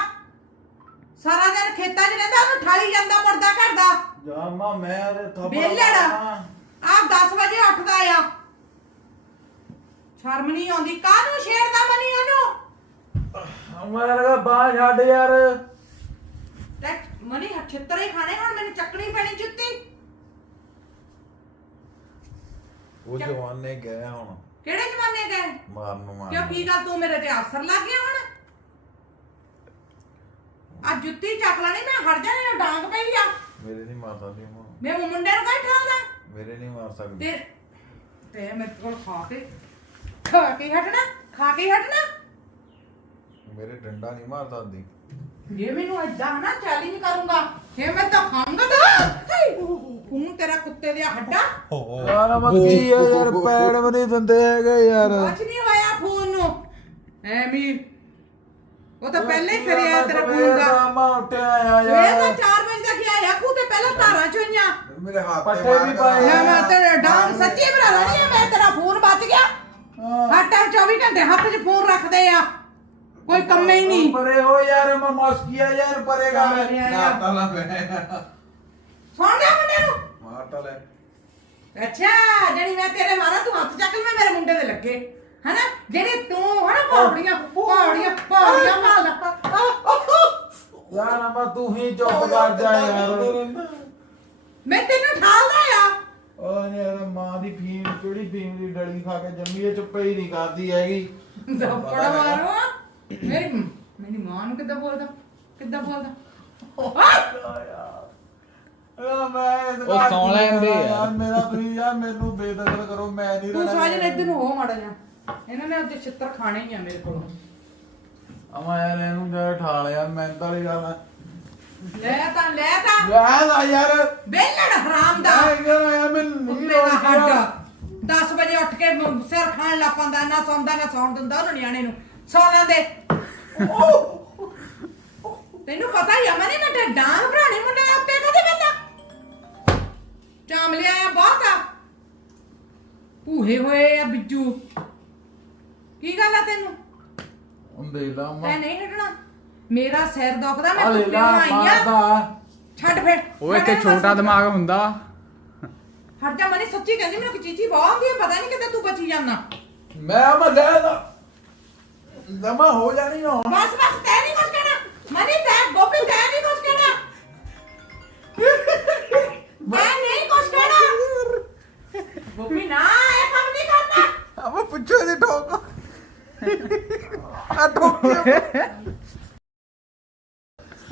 B: ਸਾਰਾ ਦਿਨ ਖੇਤਾਂ 'ਚ ਰਹਿੰਦਾ ਉਹਨੂੰ ਠਾਲੀ ਜਾਂਦਾ ਮੁਰਦਾ ਘਰ ਦਾ।
A: ਜਾਮਾ ਮੈਂ ਉਹਦੇ ਥੱਪੜ
B: ਵਿਹਲੜ। ਆ 10 ਵਜੇ ਉੱਠਦਾ ਆ। ਸ਼ਰਮ ਨਹੀਂ ਆਉਂਦੀ। ਕਾਹਨੂੰ ਛੇੜਦਾ ਮਨੀ ਉਹਨੂੰ?
A: ਮੈਂ ਲਗਾ ਬਾਹ ਛੱਡ ਯਾਰ।
B: ਤੇ ਮਨੀ ਛਿੱਤਰ ਹੀ ਖਾਣੇ ਹੁਣ ਮੈਨੂੰ ਚੱਕਣੀ ਪੈਣੀ ਜੁੱਤੀ।
A: ਉਹ ਜਵਾਨੇ ਗਏ ਹੁਣ।
B: ਕਿਹੜੇ ਜ਼ਮਾਨੇ ਗਏ?
A: ਮਾਰਨ ਨੂੰ ਮਾਰਨ
B: ਕਿਉਂ ਕੀ ਗੱਲ ਤੂੰ ਮੇਰੇ ਤੇ ਅਫਸਰ ਲੱਗ ਗਿਆ ਹੁਣ? ਆ ਜੁੱਤੀ ਚੱਕ ਲੈਣੀ ਮੈਂ ਹਟ ਜਾਣੀ ਉਹ ਡਾਂਗ ਪਈ ਆ।
A: ਮੇਰੇ ਨਹੀਂ ਮਾਰ ਸਕਦੀ ਮਾਂ
B: ਮੈਂ ਮੁੰਡੇ ਨੂੰ ਕਾਹ ਠਾਉਂਦਾ।
A: ਮੇਰੇ ਨਹੀਂ ਮਾਰ ਸਕਦੀ।
B: ਤੇ ਤੇ ਮੇਰੇ ਕੋਲ ਖਾ ਕੇ ਖਾ ਕੇ ਹਟਣਾ ਖਾ ਕੇ ਹਟਣਾ।
A: ਮੇਰੇ ਡੰਡਾ ਨਹੀਂ ਮਾਰ ਸਕਦੀ।
B: ਜੇ ਮੈਨੂੰ ਏਦਾਂ ਨਾ ਚੈਲੰਜ ਕਰੂੰਗਾ ਜੇ ਮੈਂ ਤਾਂ ਖਾਂਗਾ ਤਾਂ ਤੂੰ ਤੇਰਾ ਕੁੱਤੇ ਦੇ ਹੱਡਾ।
A: ਯਾਰ ਮੱਕੀ ਆ ਯਾਰ ਪੈੜ ਵੀ ਨਹੀਂ ਦਿੰਦੇ ਹੈਗੇ ਯਾਰ।
B: ਕੁਛ ਨਹੀਂ ਹੋਇਆ ਫੋਨ ਨੂੰ। ਐਵੇਂ ਉਹ ਤਾਂ ਪਹਿਲਾਂ ਹੀ ਫਿਰਿਆ ਤੇਰਾ ਫੋਨ ਦਾ।
A: ਮੈਂ ਉੱਠਿਆ ਆ
B: ਸਵੇਰ ਦਾ
A: ਯਾਰ
B: 4 ਵਜੇ ਦਾ ਗਿਆ ਆ ਖੂ ਤੇ ਪਹਿਲਾਂ ਧਾਰਾਂ ਚੋਈਆਂ
C: ਮੇਰੇ ਹੱਥ ਤੇ
A: ਪੱਠੇ ਵੀ ਪਾਏ
B: ਮੈਂ ਮੈਂ ਤੇਰੇ ਡਾਂਗ ਸੱਚੀ ਬਣਾ ਲੈਣੀ ਆ ਮੈਂ ਤੇਰਾ ਫੋਨ ਬਚ ਗਿਆ। ਹਰ ਟਾਈਮ 24 ਘੰਟੇ ਹੱਥ 'ਚ ਫੋਨ ਰੱਖਦੇ ਆ। ਕੋਈ ਕੰਮ ਹੀ ਨਹੀਂ।
A: ਪਰੇ ਹੋ ਯਾਰ ਮੈਂ ਮਸਕੀਆ ਯਾਰ ਪਰੇ ਕਰ।
B: ਅਰੇ ਯਾਰ।
C: ਨਾਤਾ ਲਾ ਪੈ
B: ਸੁਣ ਗਿਆ ਮੁੰਡੇ ਨੂੰ।
C: ਮਾਰਤਾ ਲੈ।
B: ਅੱਛਾ ਜਿਹੜੀ ਮੈਂ ਤੇਰੇ ਮਾਰਾ ਤੂੰ ਹੱਥ ਚੱਕ ਲੈ ਮੇਰੇ ਮੁੰਡੇ ਦੇ ਲੱਗੇ। ਹਨਾ? ਜਿਹੜੀ ਤੂੰ ਹਨਾ ਪੌੜੀਆਂ ਪੌੜੀਆਂ ਪੌੜੀਆਂ ਮਾਰਦਾ।
A: ਯਾਰ ਅਮਾ ਤੂੰ ਹੀ ਚੁੱਪ ਕਰ ਜਾ ਯਾਰ।
B: ਮੈਂ ਤੈਨੂੰ ਠਾਲਦਾ ਆ।
A: ਉਹ ਯਾਰ ਮਾਂ ਦੀ ਫੀਮ ਕਿਹੜੀ ਫੀਮ ਦੀ ਡਲੀ ਖਾ ਕੇ ਜੰਮੀ ਇਹ ਚੁੱਪੇ ਹੀ ਨਹੀਂ ਕਰਦੀ ਹੈਗੀ।
B: ਦੱਪੜ ਮਾਰੋ। ਮੇਰੀ ਮੇਰੀ ਮਾਂ ਨੂੰ ਕਿੱਦਾਂ ਬੋਲਦਾ ਕਿੱਦਾਂ ਬੋਲਦਾ
A: ਯਾਰ ਮੈਂ ਇਸ
D: ਉਹ
A: ਘਰ
D: ਸੌਂ
A: ਦੀ
D: ਲੈਂਦੇ
A: ਯਾਰ,
D: ਯਾਰ।
A: ਮੇਰਾ ਤੁਸੀਂ ਯਾਰ ਮੈਨੂੰ ਬੇਦਖਲ ਕਰੋ ਮੈਂ ਨਹੀਂ
B: ਤੂੰ
A: ਰਹਿਣਾ
B: ਸਵਾਜ ਨੇ ਇੱਧਰ ਨੂੰ ਹੋ ਮਾੜਾ ਜਾ ਇਹਨਾਂ ਨੇ ਅੱਜ ਛਿੱਤਰ ਖਾਣੇ ਹੀ ਆ ਮੇਰੇ ਕੋਲ
A: ਅਮਾ ਯਾਰ ਇਹਨੂੰ ਜਾ ਠਾ ਲਿਆ ਮੈਂ ਤਾਂ ਵਾਲੀ ਗੱਲ ਹੈ
B: ਲੈ ਤਾਂ ਲੈ ਤਾਂ
A: ਲੈ ਲਾ ਯਾਰ
B: ਬੇਲੜ ਹਰਾਮ ਦਾ
A: ਮੈਂ ਯਾਰ ਆਇਆ ਮੈਂ ਨਹੀਂ
B: ਕੁੱਤੇ ਦਾ
A: ਰੋਕਿਆ
B: ਹੱਡ 10 ਵਜੇ ਉੱਠ ਕੇ ਮ- ਸਿਰ ਖਾਣ ਲੱਗ ਪੈਂਦਾ ਨਾ ਸੌਂਦਾ ਨਾ ਸੌਣ ਦਿੰਦਾ ਉਹਨੂੰ ਨਿਆਣੇ ਨੂੰ ਸੌ ਲੈਂਦੇ। ਤੈਨੂੰ ਪਤਾ ਹੀ ਆ ਮੈਂ ਨਹੀਂ ਮੈਂ ਡਾਂਗ ਭਰਾਣੀ ਮੁੰਡੇ ਦੇ ਉੱਤੇ ਕਦੇ ਬੰਦਾ? ਚਾਮ ਲਿਆ ਆ ਬਹੁਤ ਆ। ਭੂਹੇ ਹੋਏ ਆ ਬਿੱਜੂ। ਕੀ ਗੱਲ ਆ ਤੈਨੂੰ?
A: ਹੁੰਦੇ ਲਾ ਮਾ
B: ਨਹੀਂ ਹਟਣਾ। ਮੇਰਾ ਸਿਰ ਦੁਖਦਾ ਮੈਂ
A: ਆ ਲੈ
B: ਕੁੱਤੇ
A: ਲਾ
B: ਨੂੰ ਆਈ ਆ
A: ਮਾਰਦਾ।
B: ਛੱਡ ਫਿਰ।
D: ਉਹ ਇੱਥੇ ਛੋਟਾ ਦਿਮਾਗ ਹੁੰਦਾ।
B: ਹਟ ਜਾ ਮਨੀ ਸੱਚੀ ਕਹਿੰਦੀ ਮੈਨੂੰ ਕਿ ਚੀਚੀ ਬਹੁਤ ਆਉਂਦੀ ਹੈ ਪਤਾ ਨਹੀਂ ਕਿੱਦਾਂ ਤੂੰ ਬਚੀ ਜਾਂਦਾ।
A: ਮੈਂ ਮੈਂ ਲੈ। ਲਾ ਜਮਾ ਹੋ ਜਾਣੀ ਨਾ ਹੁਣ।
B: ਬਸ ਬਸ ਤੈ ਨਹੀਂ ਕੁਝ ਕਹਿਣਾ। ਮਨੀ ਤੈ ਗੋਪੀ ਤੈ ਨਹੀਂ ਕੁਝ ਕਹਿਣਾ। ਮੈਂ ਨਹੀਂ ਕੁਝ ਕਹਿਣਾ। ਗੋਪੀ ਨਾ ਇਹ ਕੰਮ ਨਹੀਂ ਕਰਨਾ।
A: ਅਮਾ ਪੁੱਛੋ ਦੀ ਠੋਕ। ਆ ਠੋਕ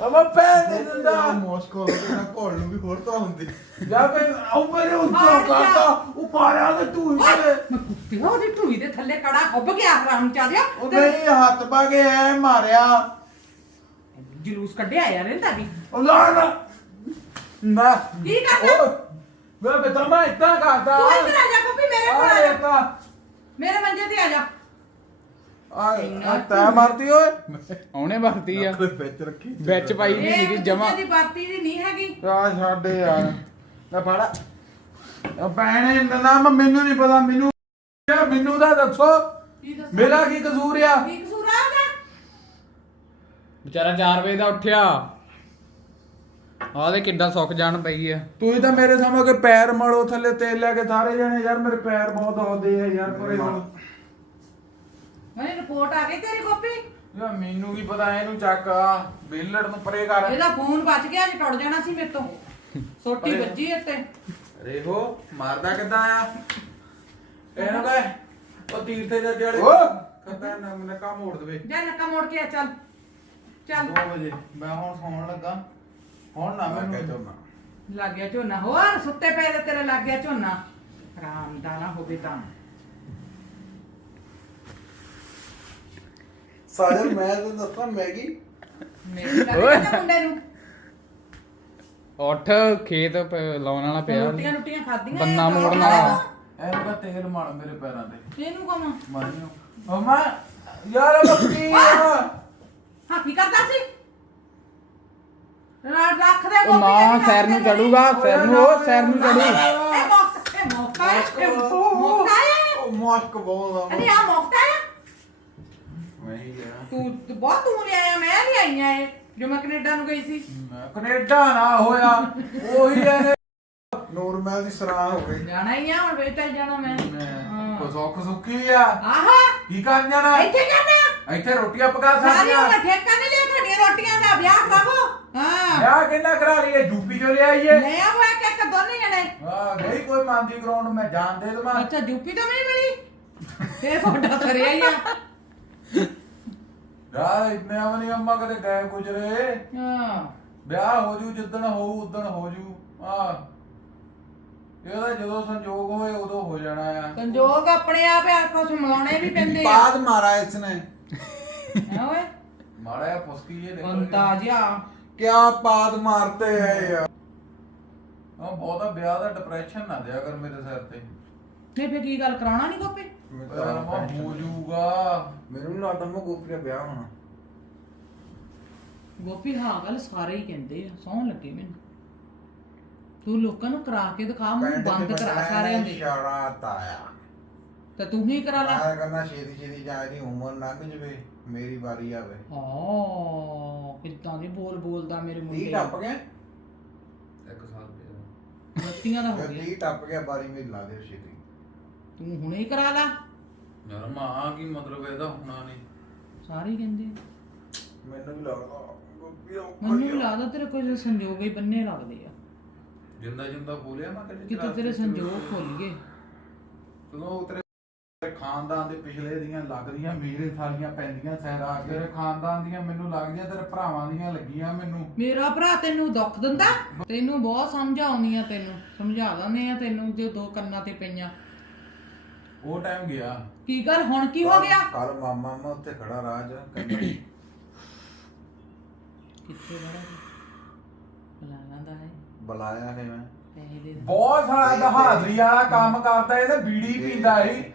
A: ਅਮਾ ਪੈ ਨਹੀਂ ਦਿੰਦਾ।
C: ਮੋਸਕੋ ਦੇ ਨਾਲ ਘੋਲ ਨੂੰ ਵੀ ਹੋਰ ਤਾਂ ਹੁੰਦੀ।
A: ਜਾ ਕੇ ਉਹ ਮੇਰੇ ਉੱਤੋਂ। ਕਰਦਾ ਉਹ ਮਾਰਿਆ ਤੇ ਤੂੰ ਹੀ
B: ਓਏ,
A: ਮੇਰੇ
B: ਮੈਂ ਕੁੱਤੇ ਉਹਦੀ ਢੂਈ ਦੇ ਥੱਲੇ ਕੜਾ ਖੁੱਭ ਗਿਆ ਹਰਾਮ ਚਾਰਿਆ
A: ਉਹ ਨਹੀਂ ਹੱਥ ਪਾ ਕੇ ਐ ਮਾਰਿਆ।
B: ਜਲੂਸ ਕੱਢਿਆ ਯਾਰ ਇਹਦਾ ਵੀ।
A: ਉਹ ਨਾ ਨਾ। ਨਾ।
B: ਕੀ?
A: ਉਹ, ਮੈਂ ਬਤਾ ਮੈਂ ਇਦਾਂ ਕਰਦਾ।
B: ਤੂੰ ਇੱਧਰ ਆ ਜਾ ਗੋਪੀ ਮੇਰੇ ਕੋਲ ਆ
A: ਆ
B: ਜਾ।
A: ਇਦਾਂ
B: ਮੇਰੇ ਮੰਜੇ ਤੇ ਆ ਜਾ।
A: ਆ ਤੈ ਮਾਰਦੀ ਓਏ।
D: ਉਹਨੇ ਵਰਤੀ ਆ।
C: ਵਿੱਚ ਰੱਖੀ
D: ਵਿੱਚ ਪਾਈ ਨਹੀਂ
B: ਇਹ
D: ਸੀਗੀ ਜਮਾ।
B: ਦੀ ਵਰਤੀ ਦੀ ਨਹੀਂ ਹੈਗੀ।
A: ਆ ਛੱਡ ਯਾਰ। ਲੈ ਫੜਾ। ਉਹ ਭੈਣੇ ਨਾ ਮੈਨੂੰ ਨਹੀਂ ਪਤਾ ਮੈਨੂੰ ਯਾਰ ਮੈਨੂੰ ਤਾਂ ਦੱਸੋ।
B: ਕੀ ਦੱਸਾਂ?
A: ਮੇਰਾ ਕੀ ਕਸੂਰ ਆ?
B: ਕੀ ਕਸੂਰ ਆ ਉਹਦਾ?
D: ਵਿਚਾਰਾ 4 ਵਜੇ ਦਾ ਉੱਠਿਆ। ਆਹ ਦੇ ਕਿੱਦਾਂ ਸੁੱਕ ਜਾਣ ਪਈ ਆ।
A: ਤੂੰ ਤਾਂ ਮੇਰੇ ਸਾਹਮਣੇ ਕੇ ਪੈਰ ਮੜੋ ਥੱਲੇ ਤੇਲ ਲੈ ਕੇ ਸਾਰੇ ਜਣੇ। ਯਾਰ ਮੇਰੇ ਪੈਰ ਬਹੁਤ ਆਉਂਦੇ ਆ ਯਾਰ ਪਰੇ ਹੁਣ
B: ਮੈਨੂੰ ਰਿਪੋਰਟ ਆ ਗਈ ਤੇਰੀ ਗੋਪੀ?
A: ਯਾਰ ਮੈਨੂੰ ਕੀ ਪਤਾ ਇਹਨੂੰ ਚੱਕ ਬੇਲੜ ਨੂੰ ਪਰੇ ਕਰ।
B: ਇਹਦਾ ਫੋਨ ਬਚ ਗਿਆ ਅੱਜ ਟੁੱਟ ਜਾਣਾ ਸੀ ਮੇਰੇ ਤੋਂ। ਸੋਟੀ। ਵੱਜੀ ਇੱਥੇ।
A: ਰੇਹੋ ਮਾਰਦਾ ਕਿੱਦਾਂ ਆ? ਇਹਨੂੰ ਕਹੇ ਉਹ ਤੀਰਥੇ ਜਾ ਜਿਹੜੇ
C: ਓ!
A: ਕਹਿੰਦਾ ਨਾ ਮੈਨੂੰ ਕੰਮ ਮੋੜ ਦੇਵੇ।
B: ਜਾ ਨੱਕਾ ਮੋੜ ਕੇ ਆ ਚੱਲ। ਚੱਲ।
A: 2 ਵਜੇ ਮੈਂ ਹੁਣ ਸੌਣ ਲੱਗਾ। ਹੁਣ ਨਾ
C: ਮੈਂ ਕਹਿ
A: ਮੈਨੂੰ
B: ਲੱਗ ਗਿਆ ਝੋਨਾ। ਹੋਰ ਸੁੱਤੇ ਪਏ ਤੇ ਤੇਰੇ ਲੱਗ ਗਿਆ ਝੋਨਾ। ਆਰਾਮ ਦਾ ਨਾ ਹੋਵੇ ਤਾਂ।
C: ਸਾਜਨ ਮੈਂ ਤਾਂ ਦੱਸਾਂ ਮੈਗੀ।
B: ਮੇਰੀ ਮੁੰਡੇ ਨੂੰ?
D: ਉੱਠ ਖੇਤ ਪ- ਲਾਉਣ ਵਾਲਾ ਪਿਆ।
B: ਰੋਟੀਆਂ ਰੋਟੀਆਂ ਖਾਧੀਆਂ
D: ਬੰਨਾ ਮੋੜਨਾ।
A: ਇਹਨੂੰ ਕਹ ਤੇਲ ਮਾਰ ਮੇਰੇ ਪੈਰਾਂ ਤੇ।
B: ਇਹਨੂੰ ਕਮਾ
A: ਮਾਰਿਓ। ਮਮਾ ਯਾਰ ਬੱਕੀ ਆ?
B: ਹਾਂ ਕੀ ਕਰਦਾ ਸੀ? ਰ- ਰੱਖ ਦੇ
D: ਉਹ ਨਾ ਸਿਰ ਨੂੰ ਚੜੂਗਾ ਸਿਰ ਨੂੰ ਉਹ ਸਿਰ ਨੂੰ ਚੜੂ।
B: ਇਹ ਮੌਕਾ ਇਹ ਮੌਕਾ ਹੈ। ਇਹ ਮੌਕਾ ਹੈ।
A: ਉਹ ਮਾਸਕ ਬੋਲਦਾ
B: ਅਰੇ ਆ ਮੌਕਾ ਹੈ। ਤੂੰ ਤੂੰ ਬਹੁਤ ਤੂੰ ਲਿਆਇਆ ਮੈਂ ਨਹੀਂ ਆਈਆਂ ਇਹ ਜੋ ਮੈਂ ਕੈਨੇਡਾ ਨੂੰ ਗਈ ਸੀ।
A: ਮੈਂ ਕੈਨੇਡਾ ਨਾ ਹੋਇਆ ਉਹੀ ਐ ਨੋਰਮਲ ਦੀ ਸਰਾਂ ਹੋ ਗਈ।
B: ਜਾਣਾ ਹੀ ਆ ਹੁਣ ਵੇ ਚੱਲ ਜਾਣਾ ਮੈਂ। ਹਾਂ।
A: ਕੋ ਸੁੱਖ ਸੁੱਖੀ ਆ।
B: ਆਹਾ।
A: ਕੀ ਕਰਨ ਜਾਣਾ?
B: ਇੱਥੇ ਜਾਣਾ
A: ਇੱਥੇ ਰੋਟੀਆਂ ਪਕਾ
B: ਸਾਰੀ
A: ਸਕਦੀਆਂ
B: ਉਮਰ ਠੇਕਾ ਨਹੀਂ ਲਿਆ ਤੁਹਾਡੀਆਂ ਰੋਟੀਆਂ ਦਾ ਵਿਆਹ ਕਰਾਵੋ। ਹਾਂ।
A: ਵਿਆਹ ਕਿੰਨਾ ਕਰਾ ਲਈਏ? ਯੂਪੀ ਚੋਂ ਲਿਆਈਏ
B: ਲੈ ਆਓ ਇੱਕ ਇੱਕ ਦੋਨੇ ਜਣੇ।
A: ਆ ਨਹੀਂ ਕੋਈ ਮੰਦੀ ਗਰਾਊਂਡ ਮੈਂ ਜਾਣ ਦੇ ਦਵਾਂ।
B: ਅੱਛਾ ਯੂਪੀ ਤੋਂ ਵੀ ਨਹੀਂ ਮਿਲੀ। ਫੇਰ ਤੁਹਾਡਾ ਸਰਿਆ ਹੀ ਆ।
A: ਯਾ ਇੰਨੇ ਆਪਣੀ ਅੰਮਾ ਕਦੇ ਗਏ ਗੁਜਰੇ।
B: ਹਾਂ।
A: ਵਿਆਹ ਹੋ ਜੂ ਜਿੱਦਣ ਹੋਊ ਉਦਣ ਹੋ ਜੂ। ਆ। ਇਹਦਾ ਜਦੋਂ ਸੰਜੋਗ ਹੋਏ ਉਦੋਂ ਹੋ ਜਾਣਾ ਆ।
B: ਸੰਜੋਗ ਆਪਣੇ ਆਪ ਆ ਕੁਛ ਮਿਲਾਉਣੇ ਵੀ ਪੈਂਦੇ ਆ।
A: ਬਾਦ ਮਾਰਾ ਇਸਨੇ
B: ਹੈ ਓਏ।
A: ਮਾਰਾ ਜਿਹਾ ਇਹ
B: ਬੰਤਾ ਜਿਆ
A: ਕਿਆ ਪਾਦ ਮਾਰਤੇ ਹੈ ਯਾਰ। ਉਹ ਬਹੁਤਾ ਵਿਆਹ ਦਾ ਡਿਪਰੈਸ਼ਨ ਨਾ ਦਿਆ ਕਰ ਮੇਰੇ ਸਿਰ ਤੇ।
B: ਨਹੀਂ ਫੇਰ ਕੀ ਗੱਲ ਕਰਾਉਣਾ ਨਹੀਂ ਕੋਪੇ
A: ਯਾਰ ਮੈਂ ਹੋ ਜੂਗਾ
C: ਮੈਨੂੰ ਲੱਗਦਾ ਮੈਂ ਗੋਪੀ ਦਾ ਵਿਆਹ ਹੋਣਾ।
B: ਗੋਪੀ ਹਾਂ ਗੱਲ ਸਾਰੇ ਹੀ ਕਹਿੰਦੇ ਆ ਸੌਣ ਲੱਗੇ ਮੈਨੂੰ। ਤੂੰ ਲੋਕਾਂ ਨੂੰ ਕਰਾ ਕੇ ਦਿਖਾ ਮੂੰਹ ਬੰਦ ਕਰਾ ਸਾਰਿਆਂ ਦੇ।
C: ਇਸ਼ਾਰਾ ਤਾਇਆ
B: ਤੇ ਤੂੰ ਹੀ ਕਰਾ ਲੈ।
C: ਮੈਂ ਕਹਿੰਦਾ ਛੇਤੀ ਛੇਤੀ ਜਾ ਦੀ ਉਮਰ ਲੰਘ ਜਵੇ ਮੇਰੀ ਵਾਰੀ ਆਵੇ।
B: ਹਾਂ ਕਿੱਦਾਂ ਦੇ ਬੋਲ ਬੋਲਦਾ ਮੇਰੇ
C: ਤੀ
B: ਮੁੰਡੇ।
C: ਟੱਪ ਗਿਆ?
A: ਇੱਕ ਸਾਲ ਪਿਆ
B: ਬੱਤੀਆਂ ਦਾ ਹੋ ਗਿਆ।
C: ਤੀ ਟੱਪ ਗਿਆ ਵਾਰੀ ਮੇਰੀ ਲਾ ਦੇ ਛੇਤੀ।
B: ਤੂੰ ਹੁਣੇ ਹੀ ਕਰਾ ਲੈ।
A: ਯਾਰ ਮਾਂ ਕੀ ਮਤਲਬ ਇਹਦਾ ਹੋਣਾ ਨਹੀਂ।
B: ਸਾਰੇ ਕਹਿੰਦੇ
C: ਮੈਨੂੰ ਵੀ ਲੱਗਦਾ ਗੋਪੀ ਦਾ
B: ਮੈਨੂੰ ਵੀ ਲੱਗਦਾ ਤੇਰੇ ਕੋਈ ਸੰਜੋਗ ਹੀ ਬੰਨੇ ਲੱਗਦੇ ਆ।
A: ਜਿੰਦਾ ਜਿੰਦਾ ਬੋਲਿਆ ਮੈਂ ਕਦੇ
B: ਕਿਤੇ ਤੇਰੇ ਸੰਜੋਗ ਖੁੱਲ ਗਏ।
A: ਜਦੋਂ ਤੇਰੇ ਖਾਨਦਾਨ ਦੇ ਪਿਛਲੇ ਦੀਆਂ ਲੱਗਦੀਆਂ ਮੇਰੇ ਸਾਲੀਆਂ ਪੈਂਦੀਆਂ ਸਹਿਰਾ ਤੇਰੇ ਖਾਨਦਾਨ ਦੀਆਂ ਮੈਨੂੰ ਲੱਗਦੀਆਂ ਤੇਰੇ ਭਰਾਵਾਂ ਦੀਆਂ ਲੱਗੀਆਂ ਮੈਨੂੰ।
B: ਮੇਰਾ ਭਰਾ ਤੈਨੂੰ ਦੁੱਖ ਦਿੰਦਾ? ਤੈਨੂੰ ਬਹੁਤ ਸਮਝ ਆਉਣੀ ਆ ਤੈਨੂੰ। ਸਮਝਾ ਦਿੰਦੇ ਆ ਤੈਨੂੰ ਜੋ ਦੋ ਕੰਨਾਂ ਤੇ ਪਈਆਂ।
A: ਉਹ ਟਾਈਮ ਗਿਆ।
B: ਕੀ ਗੱਲ ਹੁਣ ਕੀ ਹੋ ਗਿਆ?
C: ਕੱਲ ਮਾਮਾ ਮੈਂ ਉੱਥੇ ਖੜਾ ਰਾਜ ਕਹਿੰਦਾ
B: ਕਿੱਥੇ ਬੜਾ ਬੁਲਾਣਾ ਦਾ ਹੈ।
C: ਬੁਲਾਇਆ ਹੈ ਮੈਂ।
B: ਪੈਸੇ ਦੇ ਦੇ।
A: ਬਹੁਤ ਸਾਰਾ ਬਹਾਦਰੀ ਵਾਲਾ ਕੰਮ ਕਰਦਾ ਇਹ ਤੇ ਬੀੜੀ ਪੀਂਦਾ ਸੀ।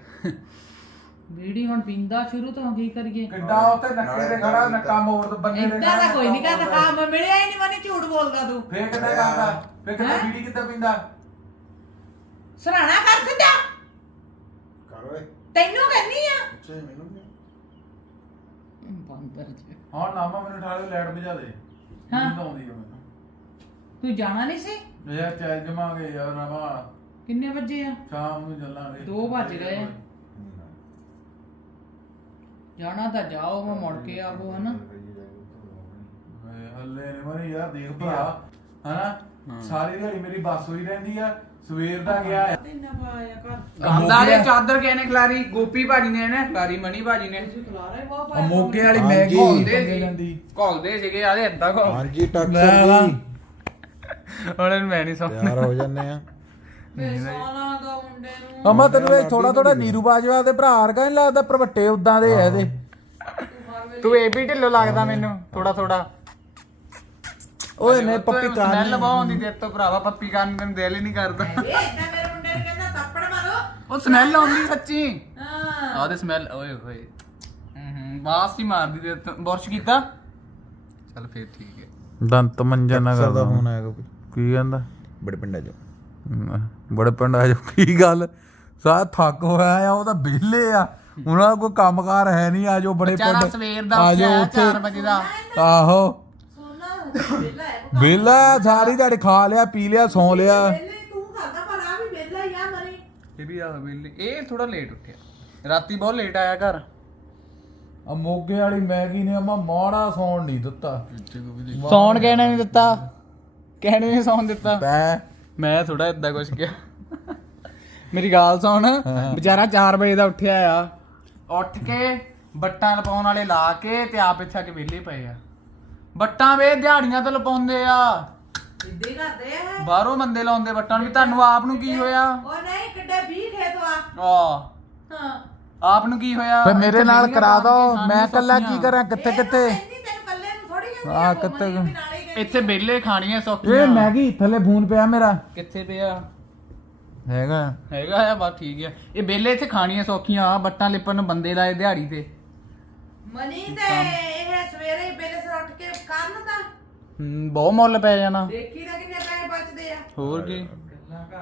B: ਬੀੜੀ ਹੁਣ ਪੀਂਦਾ ਸ਼ੁਰੂ ਤੋਂ ਕੀ ਕਰੀਏ?
A: ਕਿੱਡਾ ਉੱਥੇ ਨੱਕੇ ਤੇ ਖੜਾ ਨੱਕਾ ਮੋੜ ਬੰਦੇ ਦੇ
B: ਏਦਾਂ ਦਾ ਕੋਈ ਨਹੀਂ ਕਰਦਾ ਹਾਂ ਮੈਂ ਮਿਲਿਆ ਹੀ ਨਹੀਂ ਮਨੇ ਝੂਠ ਬੋਲਦਾ ਤੂੰ।
A: ਫੇਰ ਕਿੱਦਾਂ ਕਰਦਾ? ਫੇਰ ਕਿੱਦਾਂ
B: ਹੈਂ?
A: ਬੀੜੀ ਕਿੱਦਾਂ ਪੀਂਦਾ?
B: ਸਰਾਣਾ ਕਰ ਸਿੱਧਾ।
C: ਕਰ ਓਏ।
B: ਤੈਨੂੰ ਕਹਿੰਨੀ ਆ?
C: ਮੈਨੂੰ ਵੀ।
B: ਬੰਦਰ ਜੀ।
A: ਹਾਂ ਨਾਮਾ ਮੈਨੂੰ ਠਾਲੇ ਲਾਈਟ ਬੁਝਾ ਦੇ।
B: ਹਾਂ।
A: ਨੀਂਦ ਆਉਂਦੀ ਹੈ ਮੈਨੂੰ।
B: ਤੂੰ ਜਾਣਾ ਨਹੀਂ ਸੀ?
A: ਯਾਰ ਚੱਲ ਜਮਾਂਗੇ ਯਾਰ ਨਾਮਾ
B: ਕਿੰਨੇ ਵਜੇ ਆ?
A: ਸ਼ਾਮ ਨੂੰ ਚੱਲਾਂਗੇ।
B: ਦੋ ਵੱਜ ਗਏ। ਆ। ਜਾਣਾ ਤਾਂ ਜਾਓ ਮੈਂ ਮੁੜ ਕੇ ਆਵੋ ਹਨਾ?
A: ਹਾਏ, ਹੱਲੇ ਨੇ ਮਰੇ ਯਾਰ ਦੇਖ ਭਰਾ। ਹਨਾ? ਸਾਰੀ ਦਿਹਾੜੀ ਮੇਰੀ ਬੱਸ ਹੋਈ ਰਹਿੰਦੀ ਆ। ਸਵੇਰ ਦਾ ਗਿਆ ਆ।
B: ਤੈਨਾਂ ਪਾਇਆ ਕਰ
D: ਗੰਦਾ ਦੇ ਚਾਦਰ ਕਿਹਨੇ ਖਲਾਰੀ ਗੋਪੀ ਭਾਜੀ ਨੇ ਨੇ ਖਲਾਰੀ ਮਣੀ ਭਾਜੀ ਨੇ।
B: ਤੁਸੀਂ ਖਲਾਰਾ ਹੀ ਬਹੁਤ
A: ਆ
B: ਪਾਇਆ
A: ਮੋਗੇ ਵਾਲੀ
C: ਹਾਂਜੀ।
A: ਮੈਗੀ
D: ਘੋਲਦੇ ਸੀ
A: ਜਾਂਦੀ
D: ਘੋਲਦੇ ਸੀਗੇ ਆਲੇ ਏਦਾਂ ਘੋਲ
C: ਹਾਂਜੀ ਟੱਕਰ ਜੀ।
D: ਹੁਣ ਮੈਂ ਨਹੀਂ ਸੌਂ
C: ਤਿਆਰ ਹੋ ਜੰਨੇ ਆ।
B: ਵੇ ਸੋਨਾ ਦਾ ਮੁੰਡੇ ਨੂੰ।
A: ਅਮਾ ਤੈਨੂੰ ਇਹ ਥੋੜਾ ਥੋੜਾ ਨੀਰੂ ਬਾਜਵਾ ਦੇ ਭਰਾ ਵਰਗਾ ਨਹੀਂ ਲੱਗਦਾ ਪ੍ਰਵੱਟੇ ਉਦਾਂ ਦੇ ਆ ਇਹਦੇ।
D: ਤੂੰ ਏ ਵੀ ਢਿੱਲੋ ਲੱਗਦਾ ਮੈਨੂੰ ਥੋੜਾ ਥੋੜਾ
A: ਓਏ ਨੇ ਪੱਪੀ
D: ਸਮੈਲ
A: ਕਾਨ
D: ਲਵਾਉਂਦੀ ਦੇ ਤੋਂ ਭਰਾਵਾ ਪੱਪੀ ਕਾਨ ਨੂੰ ਦਿਲ ਹੀ ਨਹੀਂ ਕਰਦਾ।
B: ਇਹ ਏਦਾਂ ਮੇਰੇ ਮੁੰਡੇ ਨੂੰ ਕਹਿੰਦਾ ਥੱਪੜ ਮਾਰੋ।
D: ਉਹ ਸਮੈਲ ਆਉਂਦੀ ਸੱਚੀ।
B: ਹਾਂ।
D: ਆਹ ਦੇ ਸਮੈਲ ਓਏ ਹੋਏ। ਹੂੰ ਬਾਸ ਹੀ ਮਾਰਦੀ ਦੇ ਤੋਂ। ਬੁਰਸ਼ ਕੀਤਾ? ਚੱਲ ਫੇਰ ਠੀਕ ਹੈ।
A: ਦੰਤ ਮੰਜਨ ਨਾ
C: ਸਰ ਦਾ ਫੋਨ ਆਇਆ ਕੋਈ।
A: ਕੀ ਕਹਿੰਦਾ?
C: ਬੜੇ ਪਿੰਡਾਂ ਚੋਂ
A: ਹਮ, ਬੜੇ ਪਿੰਡ ਆ ਜੋ ਕੀ ਗੱਲ? ਸਾਰਾ ਥੱਕ ਹੋਇਆ ਆ ਉਹ ਤਾਂ ਵਿਹਲੇ ਆ। ਉਹਨਾਂ ਦਾ ਕੋਈ ਕੰਮਕਾਰ ਹੈ ਨਹੀਂ ਆ ਜੋ ਬੜੇ ਪਿੰਡ।
D: ਸਵੇਰ ਦਾ
A: ਆ
D: ਉੱਠਿਆ
A: ਜਾਓ
D: 4 ਵਜੇ ਦਾ।
A: ਆਹੋ।
B: ਹੈ
A: ਵਿਹਲਾ ਆ, ਸਾਰੀ ਦਿਹਾੜੀ ਖਾ ਲਿਆ ਪੀ ਲਿਆ ਸੌ ਲਿਆ।
B: ਵੇਲੇ ਤੂੰ ਕਰਦਾ ਪਰ ਆ ਵੀ ਵੇਲਾ ਹੀ ਆ ਮਰੀ।
D: ਇਹ ਵੀ ਆ ਵੇਲੇ ਇਹ ਥੋੜਾ ਲੇਟ ਉੱਠਿਆ। ਰਾਤੀ ਬਹੁਤ ਲੇਟ ਆਇਆ ਘਰ।
A: ਆ ਮੋਗੇ ਵਾਲੀ ਮੈਗੀ ਨੇ ਅਮਾ ਮਾੜਾ ਸੌਣ ਨਹੀਂ ਦਿੱਤਾ।
D: ਸੌਣ ਕਹਿਣਾ ਨਹੀਂ ਦਿੱਤਾ। ਕਹਿਣੇ ਨਹੀਂ ਸੌਣ ਦਿੱਤਾ। ਮੈਂ ਥੋੜਾ ਇਦਾਂ ਕੁਝ ਕਿਹਾ। ਮੇਰੀ ਗੱਲ ਸੁਣ। ਵਿਚਾਰਾ 4 ਵਜੇ ਦਾ ਉੱਠਿਆ ਆ। ਉੱਠ ਕੇ ਬੱਟਾਂ ਲਪਾਉਣ ਵਾਲੇ ਲਾ ਕੇ ਤੇ ਆਪ ਇੱਥੇ ਆ ਕੇ ਵਿਹਲੇ ਪਏ ਆ। ਬੱਟਾਂ ਵੇ ਦਿਹਾੜੀਆਂ ਤੇ ਲਪਾਉਂਦੇ ਆ।
B: ਇੱਦੇ ਕਰਦੇ ਆ ਇਹ।
D: ਬਾਹਰੋਂ ਬੰਦੇ ਲਾਉਂਦੇ ਬੱਟਾਂ ਨੂੰ ਵੀ ਤੁਹਾਨੂੰ ਆਪ ਨੂੰ ਕੀ ਹੋਇਆ?
B: ਉਹ ਨਹੀਂ ਕਿੱਡੇ 20 ਖੇਤ ਵਾ।
D: ਆ
B: ਹਾਂ।
D: ਆਪ ਨੂੰ ਕੀ ਹੋਇਆ?
A: ਫੇ ਮੇਰੇ
D: ਇੱਥੇ
A: ਨਾਲ ਕਰਾ ਦੋ।
D: ਕੇ
A: ਮੈਂ ਇਕੱਲਾ ਕੀ
D: ਸੌਖੀਆਂ।
A: ਕਰਾਂ? ਕਿੱਥੇ ਕਿੱਥੇ?
B: ਇੰਨੀ ਤੈਨੂੰ ਕੱਲੇ ਨੂੰ ਥੋੜੀ ਜਾਂਦੀ
A: ਆਹ, ਕਿੱਥੇ?
D: ਇੱਥੇ ਵਿਹਲੇ ਖਾਣੀਆਂ ਸੌਖੀਆਂ।
A: ਇਹ ਮੈਗੀ ਥੱਲੇ ਫੋਨ ਪਿਆ ਮੇਰਾ।
D: ਕਿੱਥੇ ਪਿਆ?
A: ਹੈਗਾ।
D: ਹੈਗਾ ਆ ਬਸ ਠੀਕ ਆ। ਇਹ ਵਿਹਲੇ ਇੱਥੇ ਖਾਣੀਆਂ ਸੌਖੀਆਂ ਆ ਬੱਟਾਂ ਲਿਪਣ ਨੂੰ ਬੰਦੇ ਲਾਏ ਦਿਹਾੜੀ ਤੇ।
B: ਮਨੀ ਤੇ ਇਹ ਸਵੇਰੇ ਹੀ ਬੇਲੇ ਸਿਰ ਉੱਠ ਕੇ ਕਰਨ ਤਾਂ।
D: ਬਹੁਤ ਮੁੱਲ ਪੈ ਜਾਣਾ।
B: ਦੇਖੀ ਤਾਂ ਕਿੰਨੇ ਪੈਸੇ ਬਚਦੇ ਆ।
D: ਹੋਰ ਕੀ?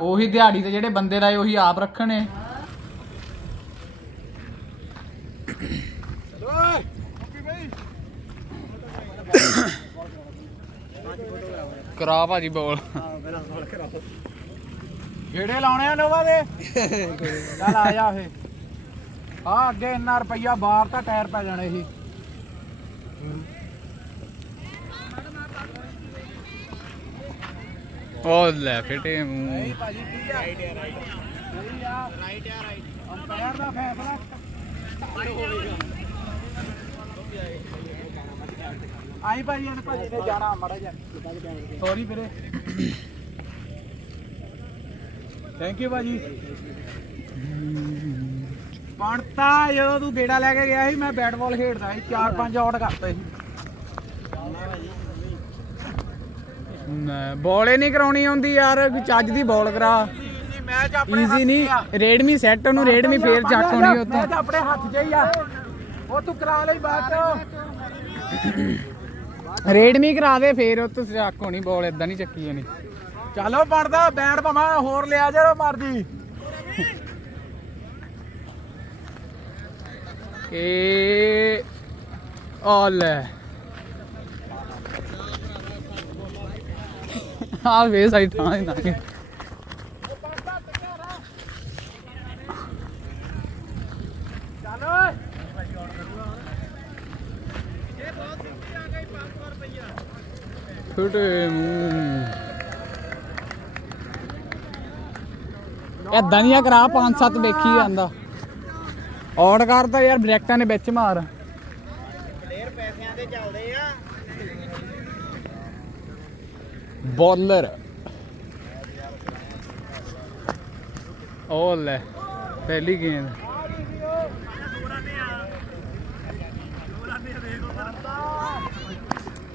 D: ਉਹੀ ਦਿਹਾੜੀ ਤੇ ਜਿਹੜੇ ਬੰਦੇ ਲਾਏ ਉਹੀ ਆਪ ਰੱਖਣੇ। ਕਰਾ ਭਾਜੀ ਬੋਲ।
A: ਗੇੜੇ ਲਾਉਣੇ ਆ ਨੋਵਾ ਦੇ? ਚੱਲ ਆ ਜਾ ਫੇ ਆ ਅੱਗੇ ਇੰਨਾ ਰੁਪਈਆ ਬਾਹਰ ਤਾਂ ਟਾਇਰ ਪੈ ਜਾਣੇ ਸੀ।
D: ਉਹ ਲੈ ਫਿੱਟੇ ਮੂੰਹ
A: ਭਾਜੀ ਕੀ ਆ। ਰਾਈਟ ਆ ਰਾਈਟ ਆ। ਰਾਈਟ ਆ। ਰਾਈਟ ਅੰਪਾਇਰ ਦਾ ਫੈਸਲਾ। ਆਈ ਭਾਜੀ ਇਹਨੇ ਭਾਜੀ ਨੇ ਜਾਣਾ ਮੜਾ ਜਾ ਸੌਰੀ ਵੀਰੇ। ਥੈਂਕ ਯੂ ਭਾਜੀ। ਪਣਤਾ ਜਦੋਂ ਤੂੰ ਗੇੜਾ ਲੈ ਕੇ ਗਿਆ ਸੀ ਮੈਂ ਬੈਟ ਬਾਲ ਖੇਡਦਾ ਸੀ ਚਾਰ ਪੰਜ ਆਊਟ ਕਰਤੇ ਸੀ।
D: ਨਾ ਬੋਲ ਹੀ ਨਹੀਂ ਕਰਾਉਣੀ ਆਉਂਦੀ ਯਾਰ ਚੱਜ ਦੀ ਬੋਲ ਕਰਾ।
A: ਮੈਚ ਆਪਣੇ
D: ਈਜ਼ੀ ਨਹੀਂ ਰੇਡਮੀ ਸੈੱਟ ਉਹਨੂੰ ਰੇਡਮੀ ਫੇਰ ਚੱਕ ਹੋਣੀ ਉੱਥੋਂ।
A: ਮੈਚ ਆਪਣੇ ਹੱਥ 'ਚ ਹੀ ਆ। ਉਹ ਤੂੰ ਕਰਾ ਲਈ ਬਾਅਦ ਚ।
D: ਰੇਡਮੀ ਕਰਾ ਦੇ ਫੇਰ ਉੱਥੋਂ ਚੱਕ ਹੋਣੀ ਬੋਲ ਇਦਾਂ ਨਹੀਂ ਚੱਕੀ ਜਾਣੀ।
A: ਚਲੋ ਬਣਦਾ ਬੈਟ ਭਾਵੇਂ ਹੋਰ ਲਿਆ ਜੇ ਮਰਜ਼ੀ।
D: ਏ ਆ ਲੈ। ਆ ਵੇ ਸਾਈ ਥਾਂ ਨਾ ਕੇ ਛੋਟੇ ਮੂੰਹ। ਏਦਾਂ ਦੀਆਂ ਕਰਾ, ਪੰਜ ਸੱਤ ਵੇਖੀ ਜਾਂਦਾ। ਆਊਟ ਕਰਦਾ ਯਾਰ ਬ੍ਰੈਕਟਾਂ ਨੇ ਵਿੱਚ ਮਾਰ।
A: ਪਲੇਅਰ ਪੈਸਿਆਂ ਦੇ ਚੱਲਦੇ ਆ
D: ਬੋਲਰ ਉਹ ਲੈ ਪਹਿਲੀ ਗੇਂਦ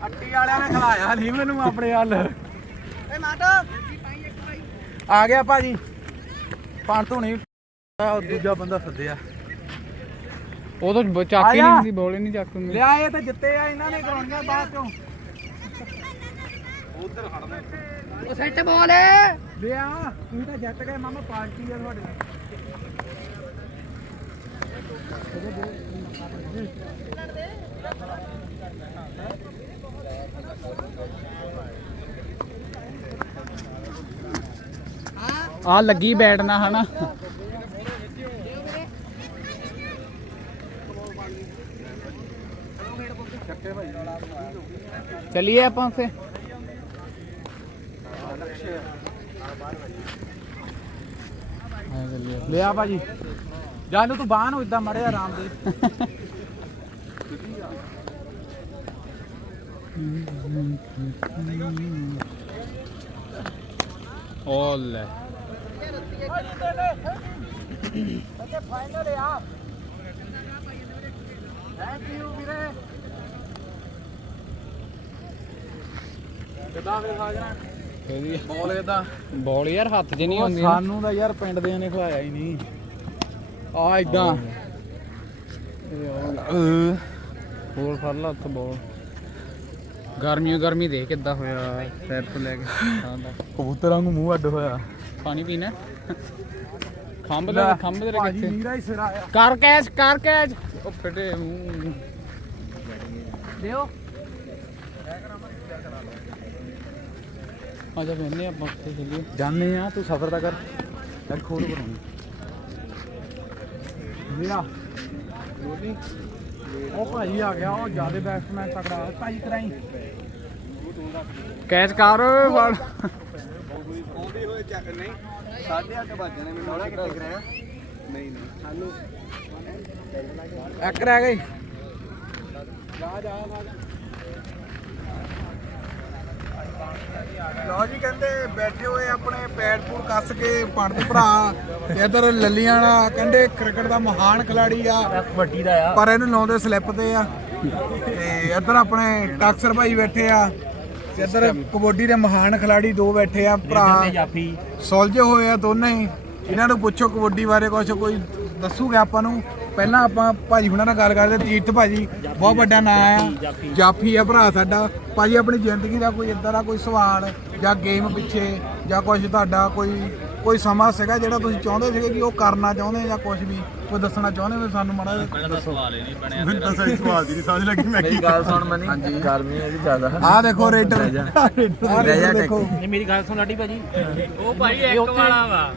A: ਅੱਟੀ ਵਾਲਿਆਂ ਨੇ ਖਲਾਇਆ ਨਹੀਂ ਮੈਨੂੰ ਆਪਣੇ ਹੱਲ ਏ ਮਾਟੋ ਆ ਗਿਆ ਭਾਜੀ। ਪਾਣ ਤੋਂ ਨਹੀਂ ਉਹ ਦੂਜਾ ਬੰਦਾ ਸੱਦਿਆ।
D: ਉਹ ਤਾਂ ਬ- ਚੱਕ ਹੀ
A: ਆਇਆ।
D: ਨਹੀਂ ਹੁੰਦੀ ਬੋਲ ਹੀ ਨਹੀਂ ਚੱਕ ਹੁੰਦੀ।
A: ਲਿਆ ਇਹ ਤਾਂ ਜਿੱਤੇ ਆ ਇਹਨਾਂ ਨੇ ਕਰਾਉਣੀਆਂ ਬਾਅਦ ਚੋਂ
B: ਉਹ ਸੈੱਟ ਬੋਲ।
A: ਲਿਆ ਤੁਸੀਂ ਤਾਂ ਜਿੱਤ ਗਏ ਮਾਮਾ ਪਾਰਟੀ ਆ ਤੁਹਾਡੇ ਨਾਲ।
D: ਆ ਲੱਗੀ ਬੈਠਣਾ ਹਨਾ। ਚਲਿਏ ਆਪਾਂ ਫੇ
A: ਲਿਆ ਭਾਜੀ। ਜਾਨੂੰ ਤੂੰ ਬਾਹਰ ਨੂੰ ਇਦਾਂ ਮੜਿਆ ਆਰਾਮ ਦੇ।
D: ਓ ਲੈ
A: ਅੱਗੇ ਫਾਈਨਲ ਆ ਥੈਂਕ ਯੂ ਵੀਰੇ। ਕਿਦਾਂ
D: ਇਹਦੀ
A: ਬੋਲ
D: ਬੋਲ ਯਾਰ ਹੱਥ 'ਚ ਨਹੀਂ ਨਾ।
A: ਸਾਨੂੰ ਤਾਂ ਯਾਰ ਪਿੰਡ ਦੇ ਨੇ ਖਵਾਇਆ ਹੀ ਨਹੀਂ। ਆ ਇਦਾਂ
D: ਹੋਰ ਫੜ ਲਾ ਉੱਥੇ ਬੋਲ। ਗਰਮੀ ਗਰਮੀ ਦੇ ਕਿੱਦਾਂ ਹੋਇਆ। ਪੈਰ ਤੋਂ ਲੈ ਕੇ
A: ਕਬੂਤਰਾਂ ਨੂੰ ਮੂੰਹ ਅੱਡ ਹੋਇਆ।
D: ਪਾਣੀ ਪੀਣਾ? ਖੰਭ ਦੇ ਖੰਭ ਦੇ ਕਿੱਥੇ?
A: ਨੀਰਾ ਹੀ ਸਿਰਾ ਆ
D: ਕਰ ਕੈਚ ਕਰ ਕੈਚ। ਉਹ ਫਟੇ ਮੂੰਹ।
A: ਦਿਓ।
D: ਆ ਜਾ ਬੈਨੇ ਆਪਾਂ ਉੱਥੇ ਚੱਲੀਏ
A: ਜਾਣੇ ਆ ਤੂੰ ਸਫਰ ਦਾ ਕਰ। ਚੱਲ ਖੋਲ ਬਣਾਉਣੀ ਲਿਆ ਉਹ ਭਾਜੀ ਆ ਗਿਆ ਉਹ ਜਿਆਦੇ ਬੈਟਸਮੈਨ ਤਕੜਾ ਭਾਜੀ ਕਰਾਈ।
D: ਕੈਚ ਕਰ ਫੜ।
A: ਆਉਂਦੇ ਹੋਏ ਚੱਕ ਨਹੀਂ। ਸਾਢੇ 8 ਵੱਜਣੇ ਮੈਨੂੰ ਥੋੜਾ ਕਿੱਥੇ ਕਰਾਇਆ। ਨਹੀਂ ਨਹੀਂ। ਸਾਨੂੰ ਇੱਕ ਰਹਿ ਗਈ। ਜਾ ਜਾ। ਲੋ ਜੀ ਕਹਿੰਦੇ ਬੈਠੇ ਹੋਏ ਆਪਣੇ ਪੈਡ ਪੂਰ ਕੱਸ ਕੇ ਪੜਦੇ ਭਰਾ ਤੇ ਇਧਰ ਲੱਲੀਆਂ ਵਾਲਾ ਕਹਿੰਦੇ ਕ੍ਰਿਕਟ ਦਾ ਮਹਾਨ ਖਿਲਾੜੀ ਆ।
D: ਕਬੱਡੀ ਦਾ ਆ।
A: ਪਰ ਇਹਨੂੰ ਲਾਉਂਦੇ ਸਲਿੱਪ ਤੇ ਆ। ਤੇ ਇੱਧਰ ਆਪਣੇ ਟਾਕਸਰ ਭਾਈ ਬੈਠੇ ਆ। ਤੇ ਇੱਧਰ ਕਬੱਡੀ ਦੇ ਮਹਾਨ ਖਿਲਾੜੀ ਦੋ ਬੈਠੇ ਆ ਭਰਾ। ਸੁਲਝੇ ਹੋਏ ਆ ਦੋਨੇ। ਹੀ ਇਹਨਾਂ ਨੂੰ ਪੁੱਛੋ ਕਬੱਡੀ ਬਾਰੇ ਕੁਝ ਕੋਈ ਦੱਸੂਗਾ ਆਪਾਂ ਨੂੰ? ਪਹਿਲਾਂ ਆਪਾਂ ਭਾਜੀ ਹੁਣਾਂ ਨਾਲ ਗੱਲ ਕਰਦੇ ਤੀਰਥ ਭਾਜੀ।
C: ਬਹੁਤ ਵੱਡਾ ਨਾਂ ਆ। ਜਾਫੀ। ਆ ਭਰਾ ਸਾਡਾ। ਭਾਜੀ ਆਪਣੀ ਜ਼ਿੰਦਗੀ ਦਾ ਕੋਈ ਇਦਾਂ ਦਾ ਕੋਈ ਸਵਾਲ ਜਾਂ ਗੇਮ ਪਿੱਛੇ ਜਾਂ ਕੁਝ ਤੁਹਾਡਾ ਕੋਈ ਕੋਈ ਸਮਾਂ ਸੀਗਾ ਜਿਹੜਾ ਤੁਸੀਂ ਚਾਹੁੰਦੇ ਸੀਗੇ ਕਿ ਉਹ ਕਰਨਾ ਚਾਹੁੰਦੇ ਜਾਂ ਕੁਝ ਵੀ? ਕੋਈ ਦੱਸਣਾ ਚਾਹੁੰਦੇ ਹੋ ਸਾਨੂੰ ਮਾੜਾ ਜਿਹਾ? ਦੱਸੋ।
E: ਮੈਨੂੰ ਤਾਂ ਸਹੀ ਸਵਾਲ ਦੀ ਨਹੀਂ ਸਮਝ ਲੱਗੀ ਮੈਂ
A: ਮੇਰੀ ਗੱਲ ਸੁਣ ਮਨੀ ਗਰਮੀ ਹੈ ਜੀ ਜ਼ਿਆਦਾ।
C: ਆਹ ਦੇਖੋ
A: ਰਹਿ ਜਾ।
C: ਰੇਡਰ ਦੇਖੋ।
F: ਮੇਰੀ ਗੱਲ ਸੁਣ ਲਾਡੀ ਭਾਜੀ। ਉਹ ਭਾਈ ਇੱਕ ਵਾਲਾ ਵਾ।